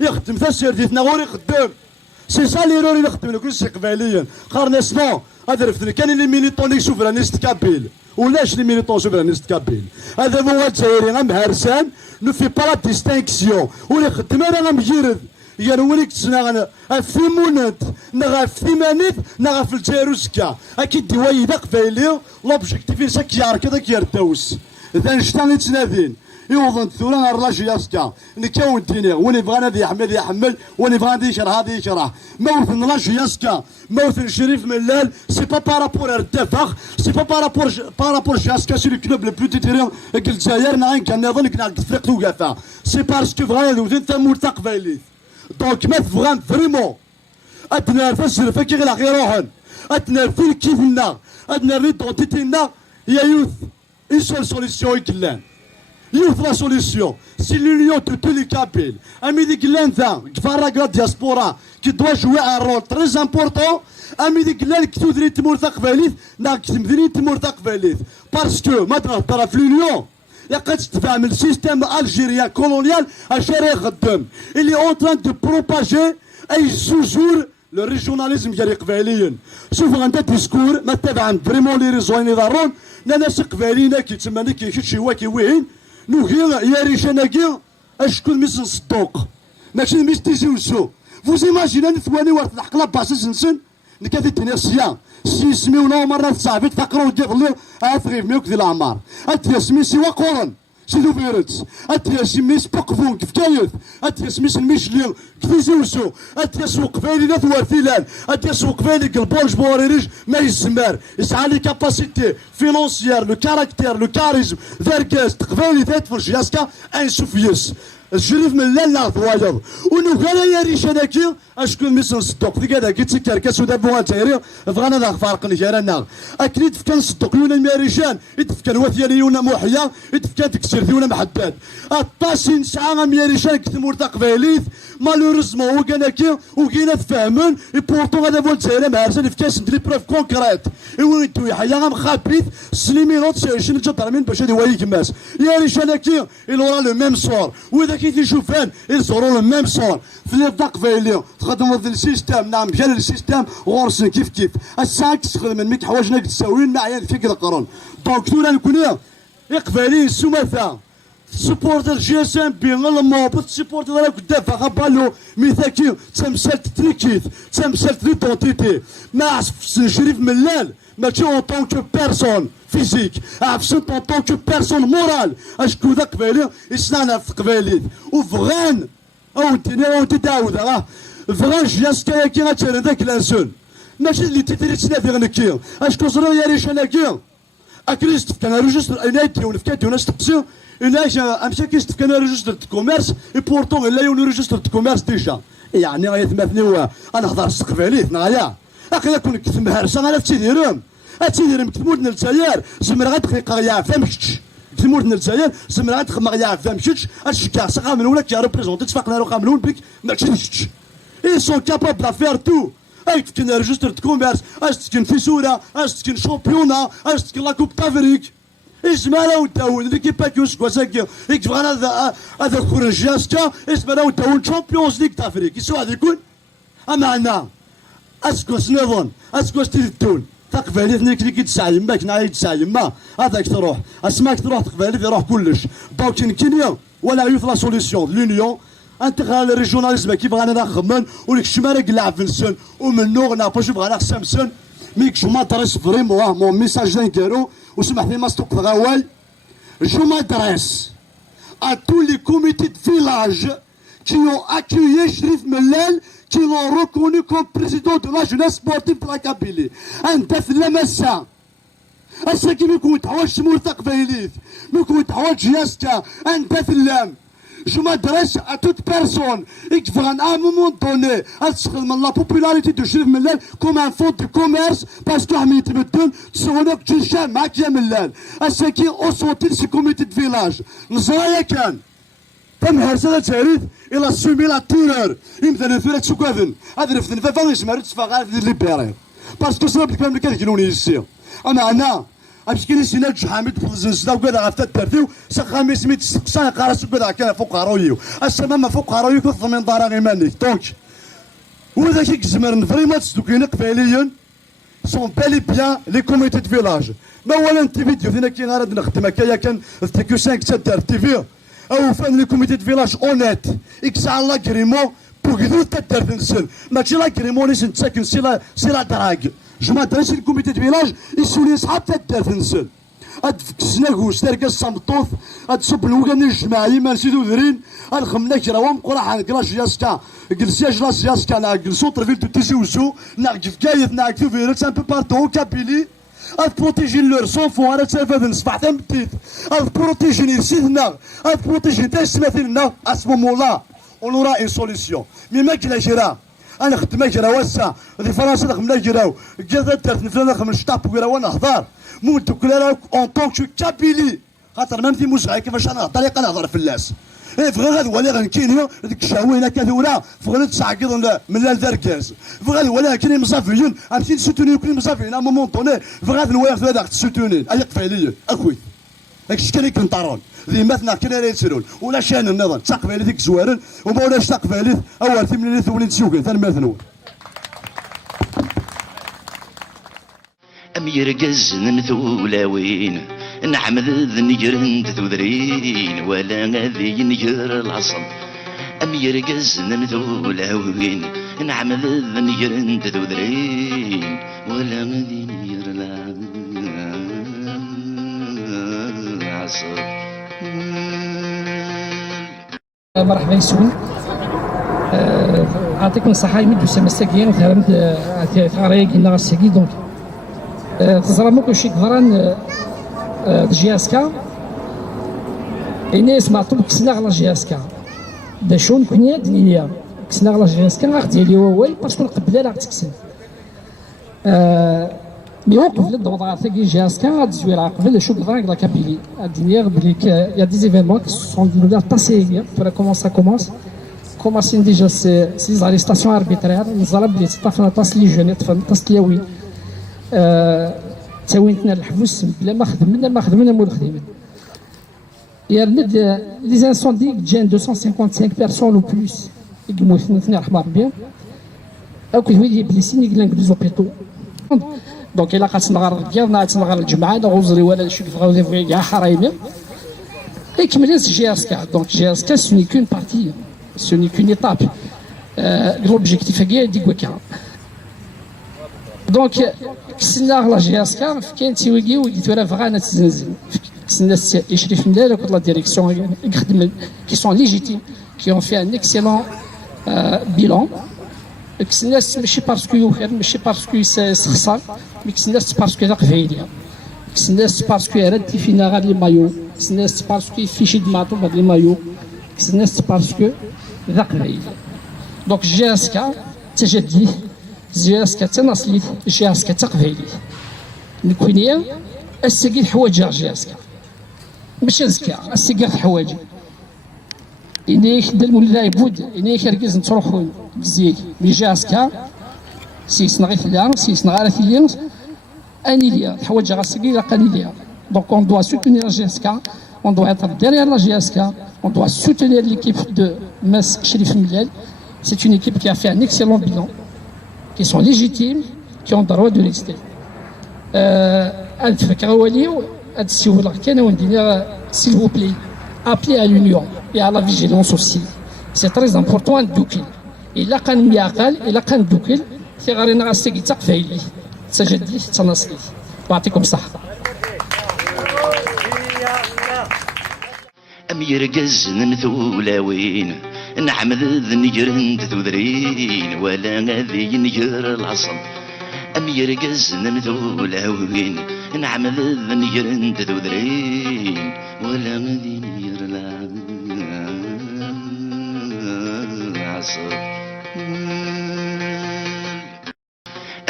يخدم تسيرديتنا غور يخدم سي سا لي روري نخدم كل شيء قبايليا خارناس نو هذا رفدني كان لي ميليطون سوفرانيست كابيل ولاش لي ميليطون سوفرانيست كابيل هذا هو الجزائري غام هرسان نو في با لا ديستينكسيون ولا خدم انا غمجرد يا نوليك تسنا في مونت نغا في ثمانيت نغا في الجيروسكا اكيد ديواي ذاك فايلي لوبجيكتيفين ساك يار كذا كيرتاوس اذا نشتغل تنادين يوضن ثوران الراجياسكا نكون ديني وني بغانا ذي يحمل يحمل وني بغانا يكره هذا يكره موثن راجياسكا موثن شريف ملال سي با بارابور الدفاخ سي با بارابور جياسكا سي لو كلوب لو بلو تيتيريون الجزائر نعم كان نظن كنا فريق توقفا سي باسكو بغانا ذوذن ثمور تقبايلي دونك ما تفغان فريمون ادنا فسر فكي غير روحن ادنا في كيفنا ادنا ريدونتيتينا يا يوث اون سول سوليسيون يكلان يوث لا سوليسيون سي لونيون دو تو لي كابيل امي ديك لان ذا كفارا دياسبورا كي دوا جوي ان رول تري امبورطون امي ديك لان كتودري تمور تقباليت نا كتمدري تمور تقباليت باسكو ما تهضر في لونيون لقد تفهم السيستم الجيريان كولونيال الجيري خدام اللي اون تران دو بروباجي اي زوزور لو ريجوناليزم ديال قبائليين. شوف عندها ديسكور ما تابع فريمون لي ريزوين يضرون ناس قبائليين كيتسمى كيشد شي واكي وين نوغي يا ريشاناكي اش كون ميس نصدوق ماشي ميس تيزي وسو. فوز ايماجيني ثواني ورد الحقله باسس نسن نكاثي تنسيا سي سميونا مرة صاحبي تفكروا ديال اثغيف ميوك ذي العمار اتيسمي سوا قرن سيدو فيرتس اتيسمي سبقفون كفكايث اتيسمي الميشلين كتيزوسو اتيسو قبالي ناث وارثيلان اتيسو قبالي البولج بوريريج ما يسمار يسعى لي كاباسيتي فينونسيير لو كاركتير لو كاريزم ذركاز تقبالي ذات فرجياسكا انسوفيس الشريف من لا ضوايض ونوكالا يا ريشاناكي اشكون ميسن صدق في كذا كي تسكر كاسو دافو تايري بغانا ذا فارق نجارانا اكيد فكان صدق لونا الماريشان يتفكان وثيانيونا موحيا يتفكان تكسير ثيونا محدد الطاسين ساعه مياريشان كتمور تقباليث مالوريزمون وكاناكي وكينا تفهمن اي بورتو غادا فول تايري مارسان فكاس ندري بروف كونكريت وين تو يحيى غام خابيث سليمينوت شنو جدر من باش هادي وايك ماس يا ريشاناكي يلورا لو ميم سور واذا كي تشوفان يزوروا لو ميم سور في لي قبايلي تخدموا في السيستم نعم مشى للسيستم غورسن كيف كيف الساعه تخدم من ميك حوايجنا تساويين معايا فيك القرن دونك تونا نكون يقبالين سمثا سبورتر جي اس ام بي نلمو سبورتر راك دافع غبالو ميثاكي تمثلت تريكيت تمثلت ليدونتيتي ما عرفتش شريف ملال ماشي اون طونك بيرسون فيزيك عرفتش اون طونك بيرسون مورال اشكو ذا قبالي يسنعنا في قبالي وفغان او انت تعاود فغان جياسكا كي غاتشري ذاك لانسون ماشي اللي تيتري تسنافي غنكي اشكو صرا يا ريشاناكي اكريست كان ريجستر انايتي ونفكاتي وناس تقسي إلاش أمشي كيست كان ريجستر دو كوميرس اي بورتون لا يون ريجستر دو كوميرس ديجا يعني غيتماثني هو انا هضر استقباليت نغايا اخي كون كتم هرسه انا تيديرهم تيديرهم كتمود الجزائر زمر غتخلق يا فهمتش كتمود الجزائر زمر غتخلق يا فهمتش اشكا صغا من ولا كي ريبريزونتي تفاقنا رو قاملون بك ما تشتش اي سون كابابل دافير تو اي تكن ريجستر دو كوميرس اش تكن فيسولا اش تكن شامبيونا اش تكن لا كوب تافريك اسمعنا وداون ليكيب باكيوس كواساكي يكتب هذا كورنجياسكا اسمعنا وداون شامبيونز ليغ تافريك يسوى هذا يكون امعنا اسكوس نظن اسكوس تيدون تقبالي ثنيك اللي كيتسعى يماك نعاود تسعى يما هذاك تروح اسماك تروح تقبالي يروح كلش دونك كينيا ولا يوث لا سوليسيون لونيون انتغرال ريجوناليزم كي بغانا نخمن ولك شمارك لعب فنسن ومنو غنعرفو شوف غانا خسامسن ميك جو مادريس فريمون مون ميساج دانكارو وسمح لي ما ستوق غاوال جو مادريس à tous les comités de village qui ont accueilli Cherif Mellal, qui l'ont reconnu comme président de la jeunesse sportive de la Kabylie. أنت في اللمسة الساكن يكون تحواج شمول تقبيليت يكون تحواج جياسكا أنت في اللام. Je m'adresse à toute personne qui va à un moment donné la popularité de Cherif Mellal comme un fonds de commerce parce que Hamid Beddoun تسونك تشام معك يا ملال. الساكن أوصوتي لسي كوميتي de village. نزرايا كان تم هرسالة تاريخ إلى سومي لا تيرور يمثل ثلاث سكاذن هذا رفض فافا يسمى تفاق هذا اللي بيري باسكو صرا بك مملكة يجلوني يسير أما أنا أمشي كي نسينا حامد بوزنسدا وكذا غافتا ترتيو سخامي سميت سقسان قارس وكذا كان فوق هارويو السما ما فوق هارويو كثر من دار غيمانيك دونك وذاك يكزمر فريمون تسدوكين قباليين سون بالي بيان لي كوميتي دو فيلاج ما ولا انت فيديو فينا كي غادي نخدم هكايا كان في تيكو 5 تدار تي في او فان لي كوميتي دو فيلاج اونيت اكسا لاكريمون بوغدو تدار تنسل ماشي لاكريمون اللي ساكن سي لا دراغ جو مادريس لي كوميتي دو فيلاج يسولي صحاب تدار تنسل هاد فكسناكوس تركا الصمطوط هاد صب الوكان الجماعي ما نسيتو درين هاد خمنا كرا ومقرا كلاش ياسكا جلسياج لاس ياسكا نا سونتر فيل دو تيزي وسو نا كيف نا كيف فيرت ان بو بارتو كابيلي هاد بروتيجي لور سون فون هاد تلفاز نصبح تمتيت هاد بروتيجي نرسيدنا هاد بروتيجي تا سماتنا اسمو لا اون اورا اون سوليسيون مي ما كلا جرا انا خدمه جرا واسا دي فرنسا خدمنا جراو كذا ترت نفلا خمس شطاب وكرا وانا هضار مو تكلا اون طونك كابيلي خاطر ما في موسع كيفاش انا طريقه نهضر في الناس اي فغا غاد ولا غنكينيو ديك الشهوينه كذولا فغا تسعقد من الدركاز فغا ولا كاين مصافيين غنمشي نسوتوني كل مصافيين ا مومون طوني فغا نوايا هذاك تسوتوني اي قفايليين اخوي داكشي كان كنطارون ذمتنا كنا لا يتسرون ولا شان النظام تقبالي ديك زوارن وما ولاش تقبالي اول ثمن ولين تسوقين ثاني نور أم يرقز نمثولاوين نعمد ذنجرند ذذرين ولا غادي ينجر العصب أم يرقز نمثولاوين نعمد ذنجرند ذذرين ولا غادي ينجر العصب. مرحبا يسون أعطيكم الصحة يمدو سمساكين ثرمت ثغري كنا الساكي دونك تزرمو كلشي كفران جياسكا الناس معطوب كسنا على جياسكا دا شون كنيا دنيا كسنا على جياسكا غاخ ديالي ووال باسكو قبل لا تكسن مي وقف للضوضاء ثقي جياسكا غاد زويرا قبل شو كفران لا كابيلي الدنيا بليك يا دي ايفينمون كي سون دو باسي pour comment ça commence déjà ces arrestations arbitraires نزرب بلي طفنا تصلي جوني طفنا تصليوي تساويتنا الحبوس بلا ما خدمنا مول خدمنا يرند لي زانسوندي جان 255 بيرسون او بلوس يموتوا ثنا رحمه ربي او كي بليسين يقلن لي زوبيتو دونك الا قالت نغار ديالنا تنغار الجمعه نغوزري ولا شي كيف غادي كاع حرايمي يكمل جي اس كا دونك جي اس كا سوني كون بارتي سوني كون ايتاب لوبجيكتيف كاع ديك وكا دونك كسنا لا جي اس كا كاين تيويكي وليت راه فغانا تزنزل كسنا يشرف من لا لا ديريكسيون يخدم كي سون ليجيتيم كي اون في ان اكسيلون بيلون كسنا ماشي باسكو يوخر ماشي باسكو يسخسر مي كسنا باسكو لا قفايليه كسنا باسكو يرد فينا غير لي مايو كسنا باسكو يفيشي دماطو بهاد لي مايو كسنا باسكو ذا قفايليه دونك جي اس كا تجدي جي اس كا تناصلي جي اس كا تقفايلي نكونيا السقي الحوايج جي اس كا ماشي زكا السقي الحوايج إني خدم ولا يبود إني كركز نتروحون بزيك مي جي اس كا سيسنا غير ثلا سيسنا غير ثلين اني ليا الحوايج غاسكي لا قاني ليا دونك اون دوا سوتونير جي اس كا اون دوا être derrière la GSK on doit soutenir l'équipe de Mas Chérif Millel c'est une équipe qui a fait un excellent bilan qui sont légitimes qui ont le droit de rester الفكره وليو هاد السيوله كان وندير s'il vous plaît appeler à l'union et à la vigilance aussi c'est très important دوكل الا كان مياقال الا كان دوكل في غارينا غاسكي تقفايلي تجدي تناصلي يعطيكم الصحه أم يرقز نمثولاوين نعمد ذنجرند ذذرين ولا غادي ينجر العصب أم يرقز نمثولاوين نعمد ذنجرند ذذرين ولا غادي ينجر العصب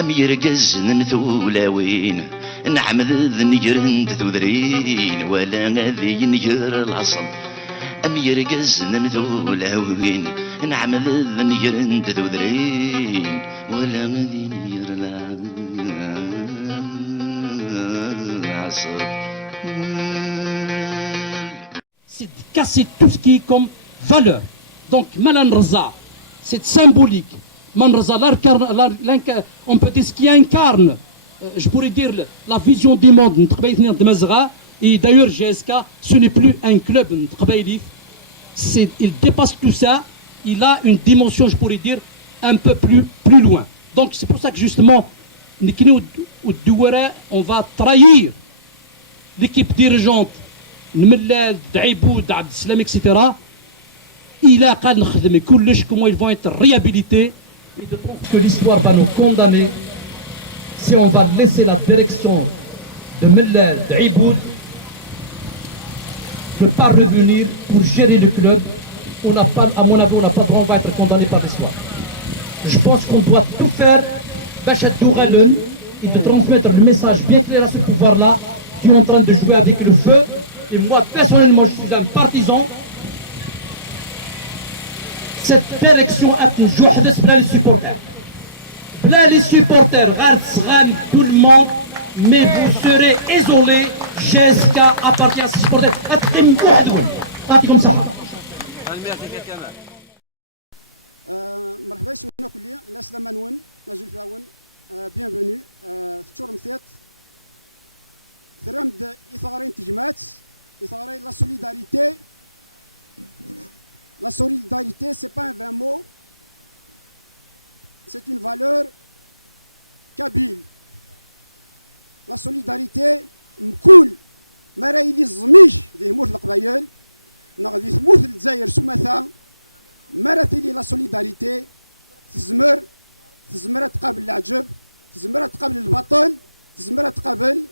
أم يرقز نمثولاوين نعمد ذنجرند ذذرين ولا غادي ينجر العصب أم يرقز نمثولاوين نعمد ذنجرند ذذرين ولا غادي ينجر العصب. C'est de casser tout ce qui est comme valeur. Donc Malan Raza, c'est symbolique. Man Raza, on peut dire ce qui incarne je pourrais dire la vision du monde de Mazra et d'ailleurs GSK ce n'est plus un club il dépasse tout ça, il a une dimension je pourrais dire un peu plus loin donc c'est pour ça que justement on va trahir l'équipe dirigeante Nmellal, Daïboud, Abdeslam etc. il a qu'à نخدم كلش comment ils vont être réhabilités et je pense que l'histoire va nous condamner si on va laisser la direction de Mellal, d'Iboud, ne pas revenir pour gérer le club, on n'a pas, à mon avis, on n'a pas droit à être condamné par l'histoire. Je pense qu'on doit tout faire, et de transmettre le message bien clair à ce pouvoir-là, qui est en train de jouer avec le feu. Et moi, personnellement, je suis un partisan. Cette élection a toujours les supporters. Là, les supporters, tout le monde, mais vous serez isolés jusqu'à partir de ce supporter. يعطيكم الصحة. مرحبا سونا كليا ناس دمانون نازل فاون بيانفوني في تشورم ثيت ثرمد إثارين تجمعات إثارين لا سوليداريتي. La solidarité, ce n'est pas un vain mot, c'est une valeur kabyle. La solidarité, m'koul, maraïli zmich, des mots de l'Aqbayel, n'agdi thmout l'Dzaïr soumatha, marathili la solidarité, تزمر تقابل العجب، تزمر تقابل البطل، تزمر تقابل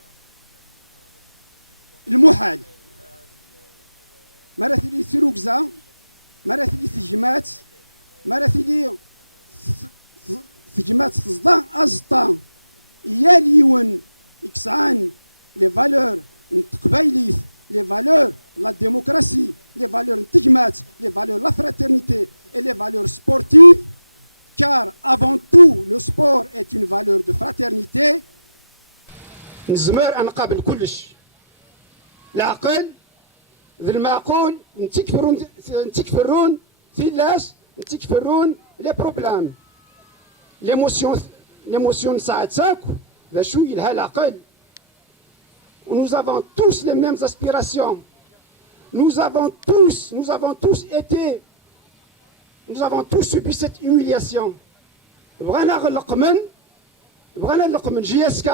المحال. مراثلي ثيروكزا مراثلي ثجمات مراثلي ثجمات تصدان أزطان ياليون إكسعان لي فالور نتقبايليث لي فالور لا ديموكراسي لي فالور نتجمات لي فالور لا فراترنيتي et les valeurs sportives car avant tout le sport est une valeur de fraternité. نزمر أنا قابل كلش العقل في المعقول نتكفرون في الناس نتكفرون لي بروبلام l'émotion ساعات ساكو ذا شو يلها العقل. Nous avons tous les mêmes aspirations. Nous avons tous subi cette humiliation. بغانا نقمن JSK,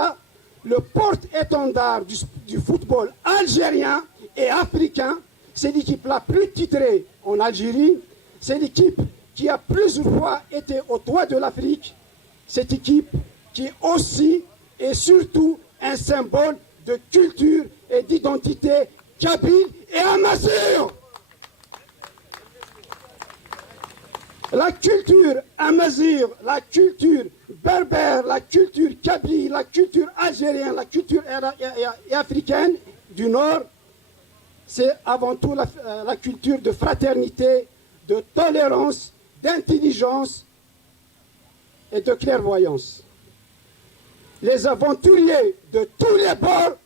le porte-étendard du football algérien et africain. C'est l'équipe la plus titrée en Algérie. C'est l'équipe qui a plusieurs fois été au toit de l'Afrique. Cette équipe qui est aussi et surtout un symbole de culture et d'identité kabyle et amazigh. La culture amazigh, la culture berbère, la culture kabyle, la culture algérienne, la culture africaine du Nord, c'est avant tout la culture de fraternité, de tolérance, d'intelligence et de clairvoyance. Les aventuriers de tous les bords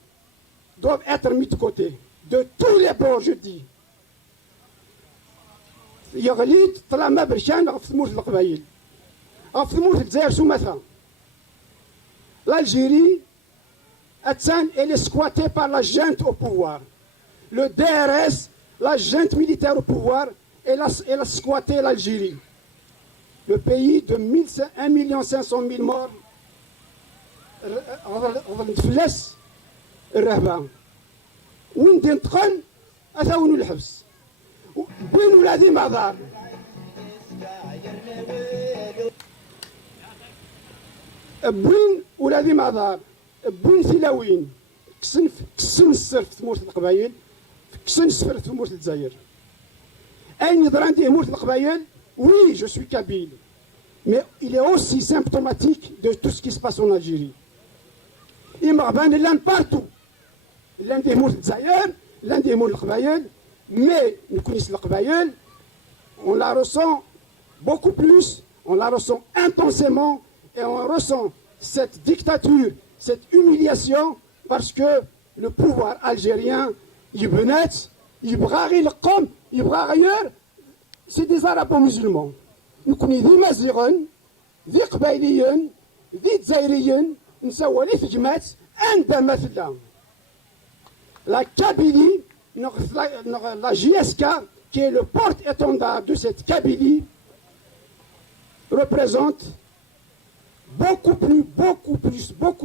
doivent être mis de côté. De tous les bords, je dis. يغليت طلع ما برشان غف ثمور القبايل غف ثمور الجزائر سمثا. L'Algérie elle est squattée par la junte au pouvoir. Le DRS, la junte militaire au pouvoir, elle a squatté l'Algérie. Le pays de 1 500 000 morts, نتفلس الرهبان وين تنتقل أثاون الحبس وين ولادي معذار. بوين ولادي معذار بوين ثلاوين كسن السر في ثمورة القبايل كسن السر في ثمورة الجزائر. أين يضر عندي ثمورة القبايل؟ Oui, je suis kabyle, mais il est aussi symptomatique de tout ce qui se passe en Algérie. Il m'a ramené l'un partout. L'un des mots de Zaïr, l'un des mots de l'Qbayel, mais nous connaissons l'Qbayel, on la ressent beaucoup plus, on la ressent intensément, et on ressent cette dictature, cette humiliation, parce que le pouvoir algérien, il ailleurs, c'est des arabo-musulmans. Nous connaissons des Maziren, des Qbayliyen, des Zaïriyen, la Kabylie, la JSK, qui est le porte-étendard de cette Kabylie, représente beaucoup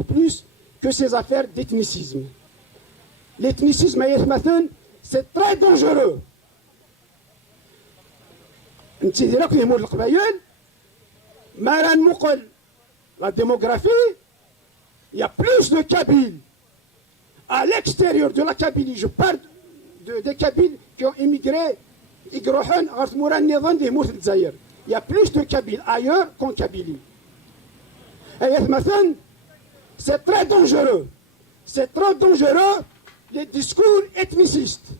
plus que ces affaires d'ethnicisme. L'ethnicisme, c'est très dangereux. La démographie, il y a plus de Kabyles à l'extérieur de la Kabylie. Je parle des Kabyles qui ont immigré. Il y a plus de Kabyles ailleurs qu'en Kabylie. C'est très dangereux. C'est très dangereux les discours ethnicistes.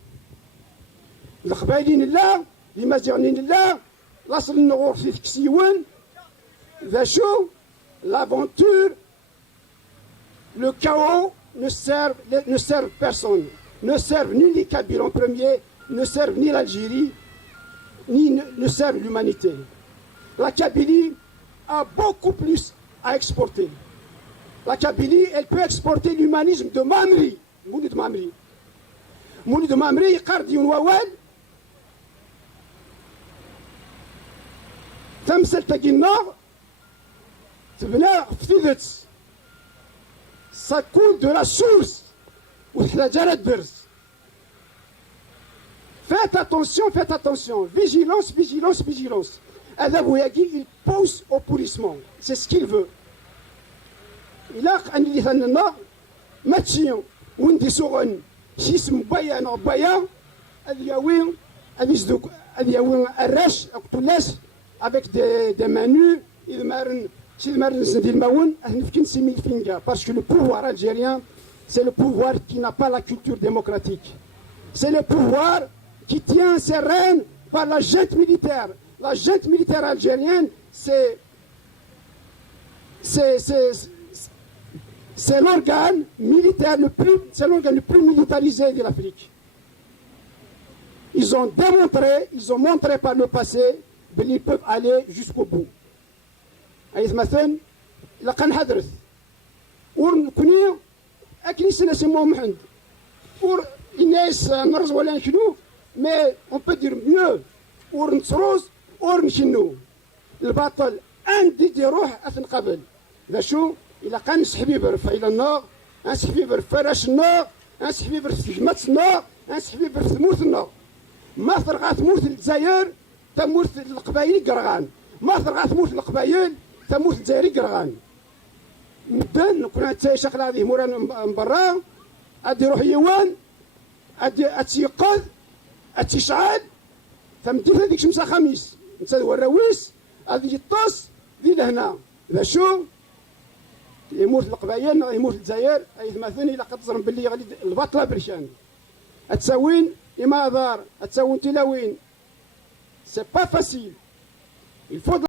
L'aventure Le chaos ne sert personne, ne sert ni les Kabyles en premier, ne sert ni l'Algérie, ni ne sert l'humanité. La Kabylie a beaucoup plus à exporter. La Kabylie, elle peut exporter l'humanisme de Mamri. Mouni de Mamri. Mouni de Mamri, Qardi Wawal. تمثل تجي النار تبنى فتيلت. Ça coule de la source. وحلاجة الدرس. Faites attention. Vigilance, vigilance, vigilance. Ada Bouyagui, il pousse au pourrissement. C'est ce qu'il veut. Il a un éléphant, Mathieu, Wendy Soron, Six Mbayan, Bayan, Aliaouin, Aliaouin, Arash, Akoulas, avec des menus, il marne, s'il marne, c'est des maounes, parce que le pouvoir algérien, c'est le pouvoir qui n'a pas la culture démocratique. C'est le pouvoir qui tient ses rênes par la junte militaire. La junte militaire algérienne, c'est l'organe militaire le plus militarisé de l'Afrique. Ils ont montré par le passé qu'ils peuvent aller jusqu'au bout. أي مثلا لقى نحدث ونكوني أكيد سنسموهم محمد pour الناس نرز ولا نشنو mais on peut dire mieux ونصروز ورنشنو الباطل عندي روح أتنقبل ماشو إلا قام سحبيبر فإلى النار سحبيبر فراش النار سحبيبر سجمات النار سحبيبر ثموت النار ما ثرغا ثموت الجزائر تموت القبائل قرغان ما ثرغا ثموت القبائل تموت الجزائر قرغان مدن نكون تيشغل هذه مورا من برا ادي روح يوان ادي اتيقل اتشعل فهمتي هذيك شمسه خميس انت الوراويس هذه الطاس دي لهنا ماشو يموت القبائل يموت الجزائر اي مثلا الى قد تظن باللي غادي البطله برشان اتساوين اما دار اتساوين تلاوين سي با فاسيل. Il faut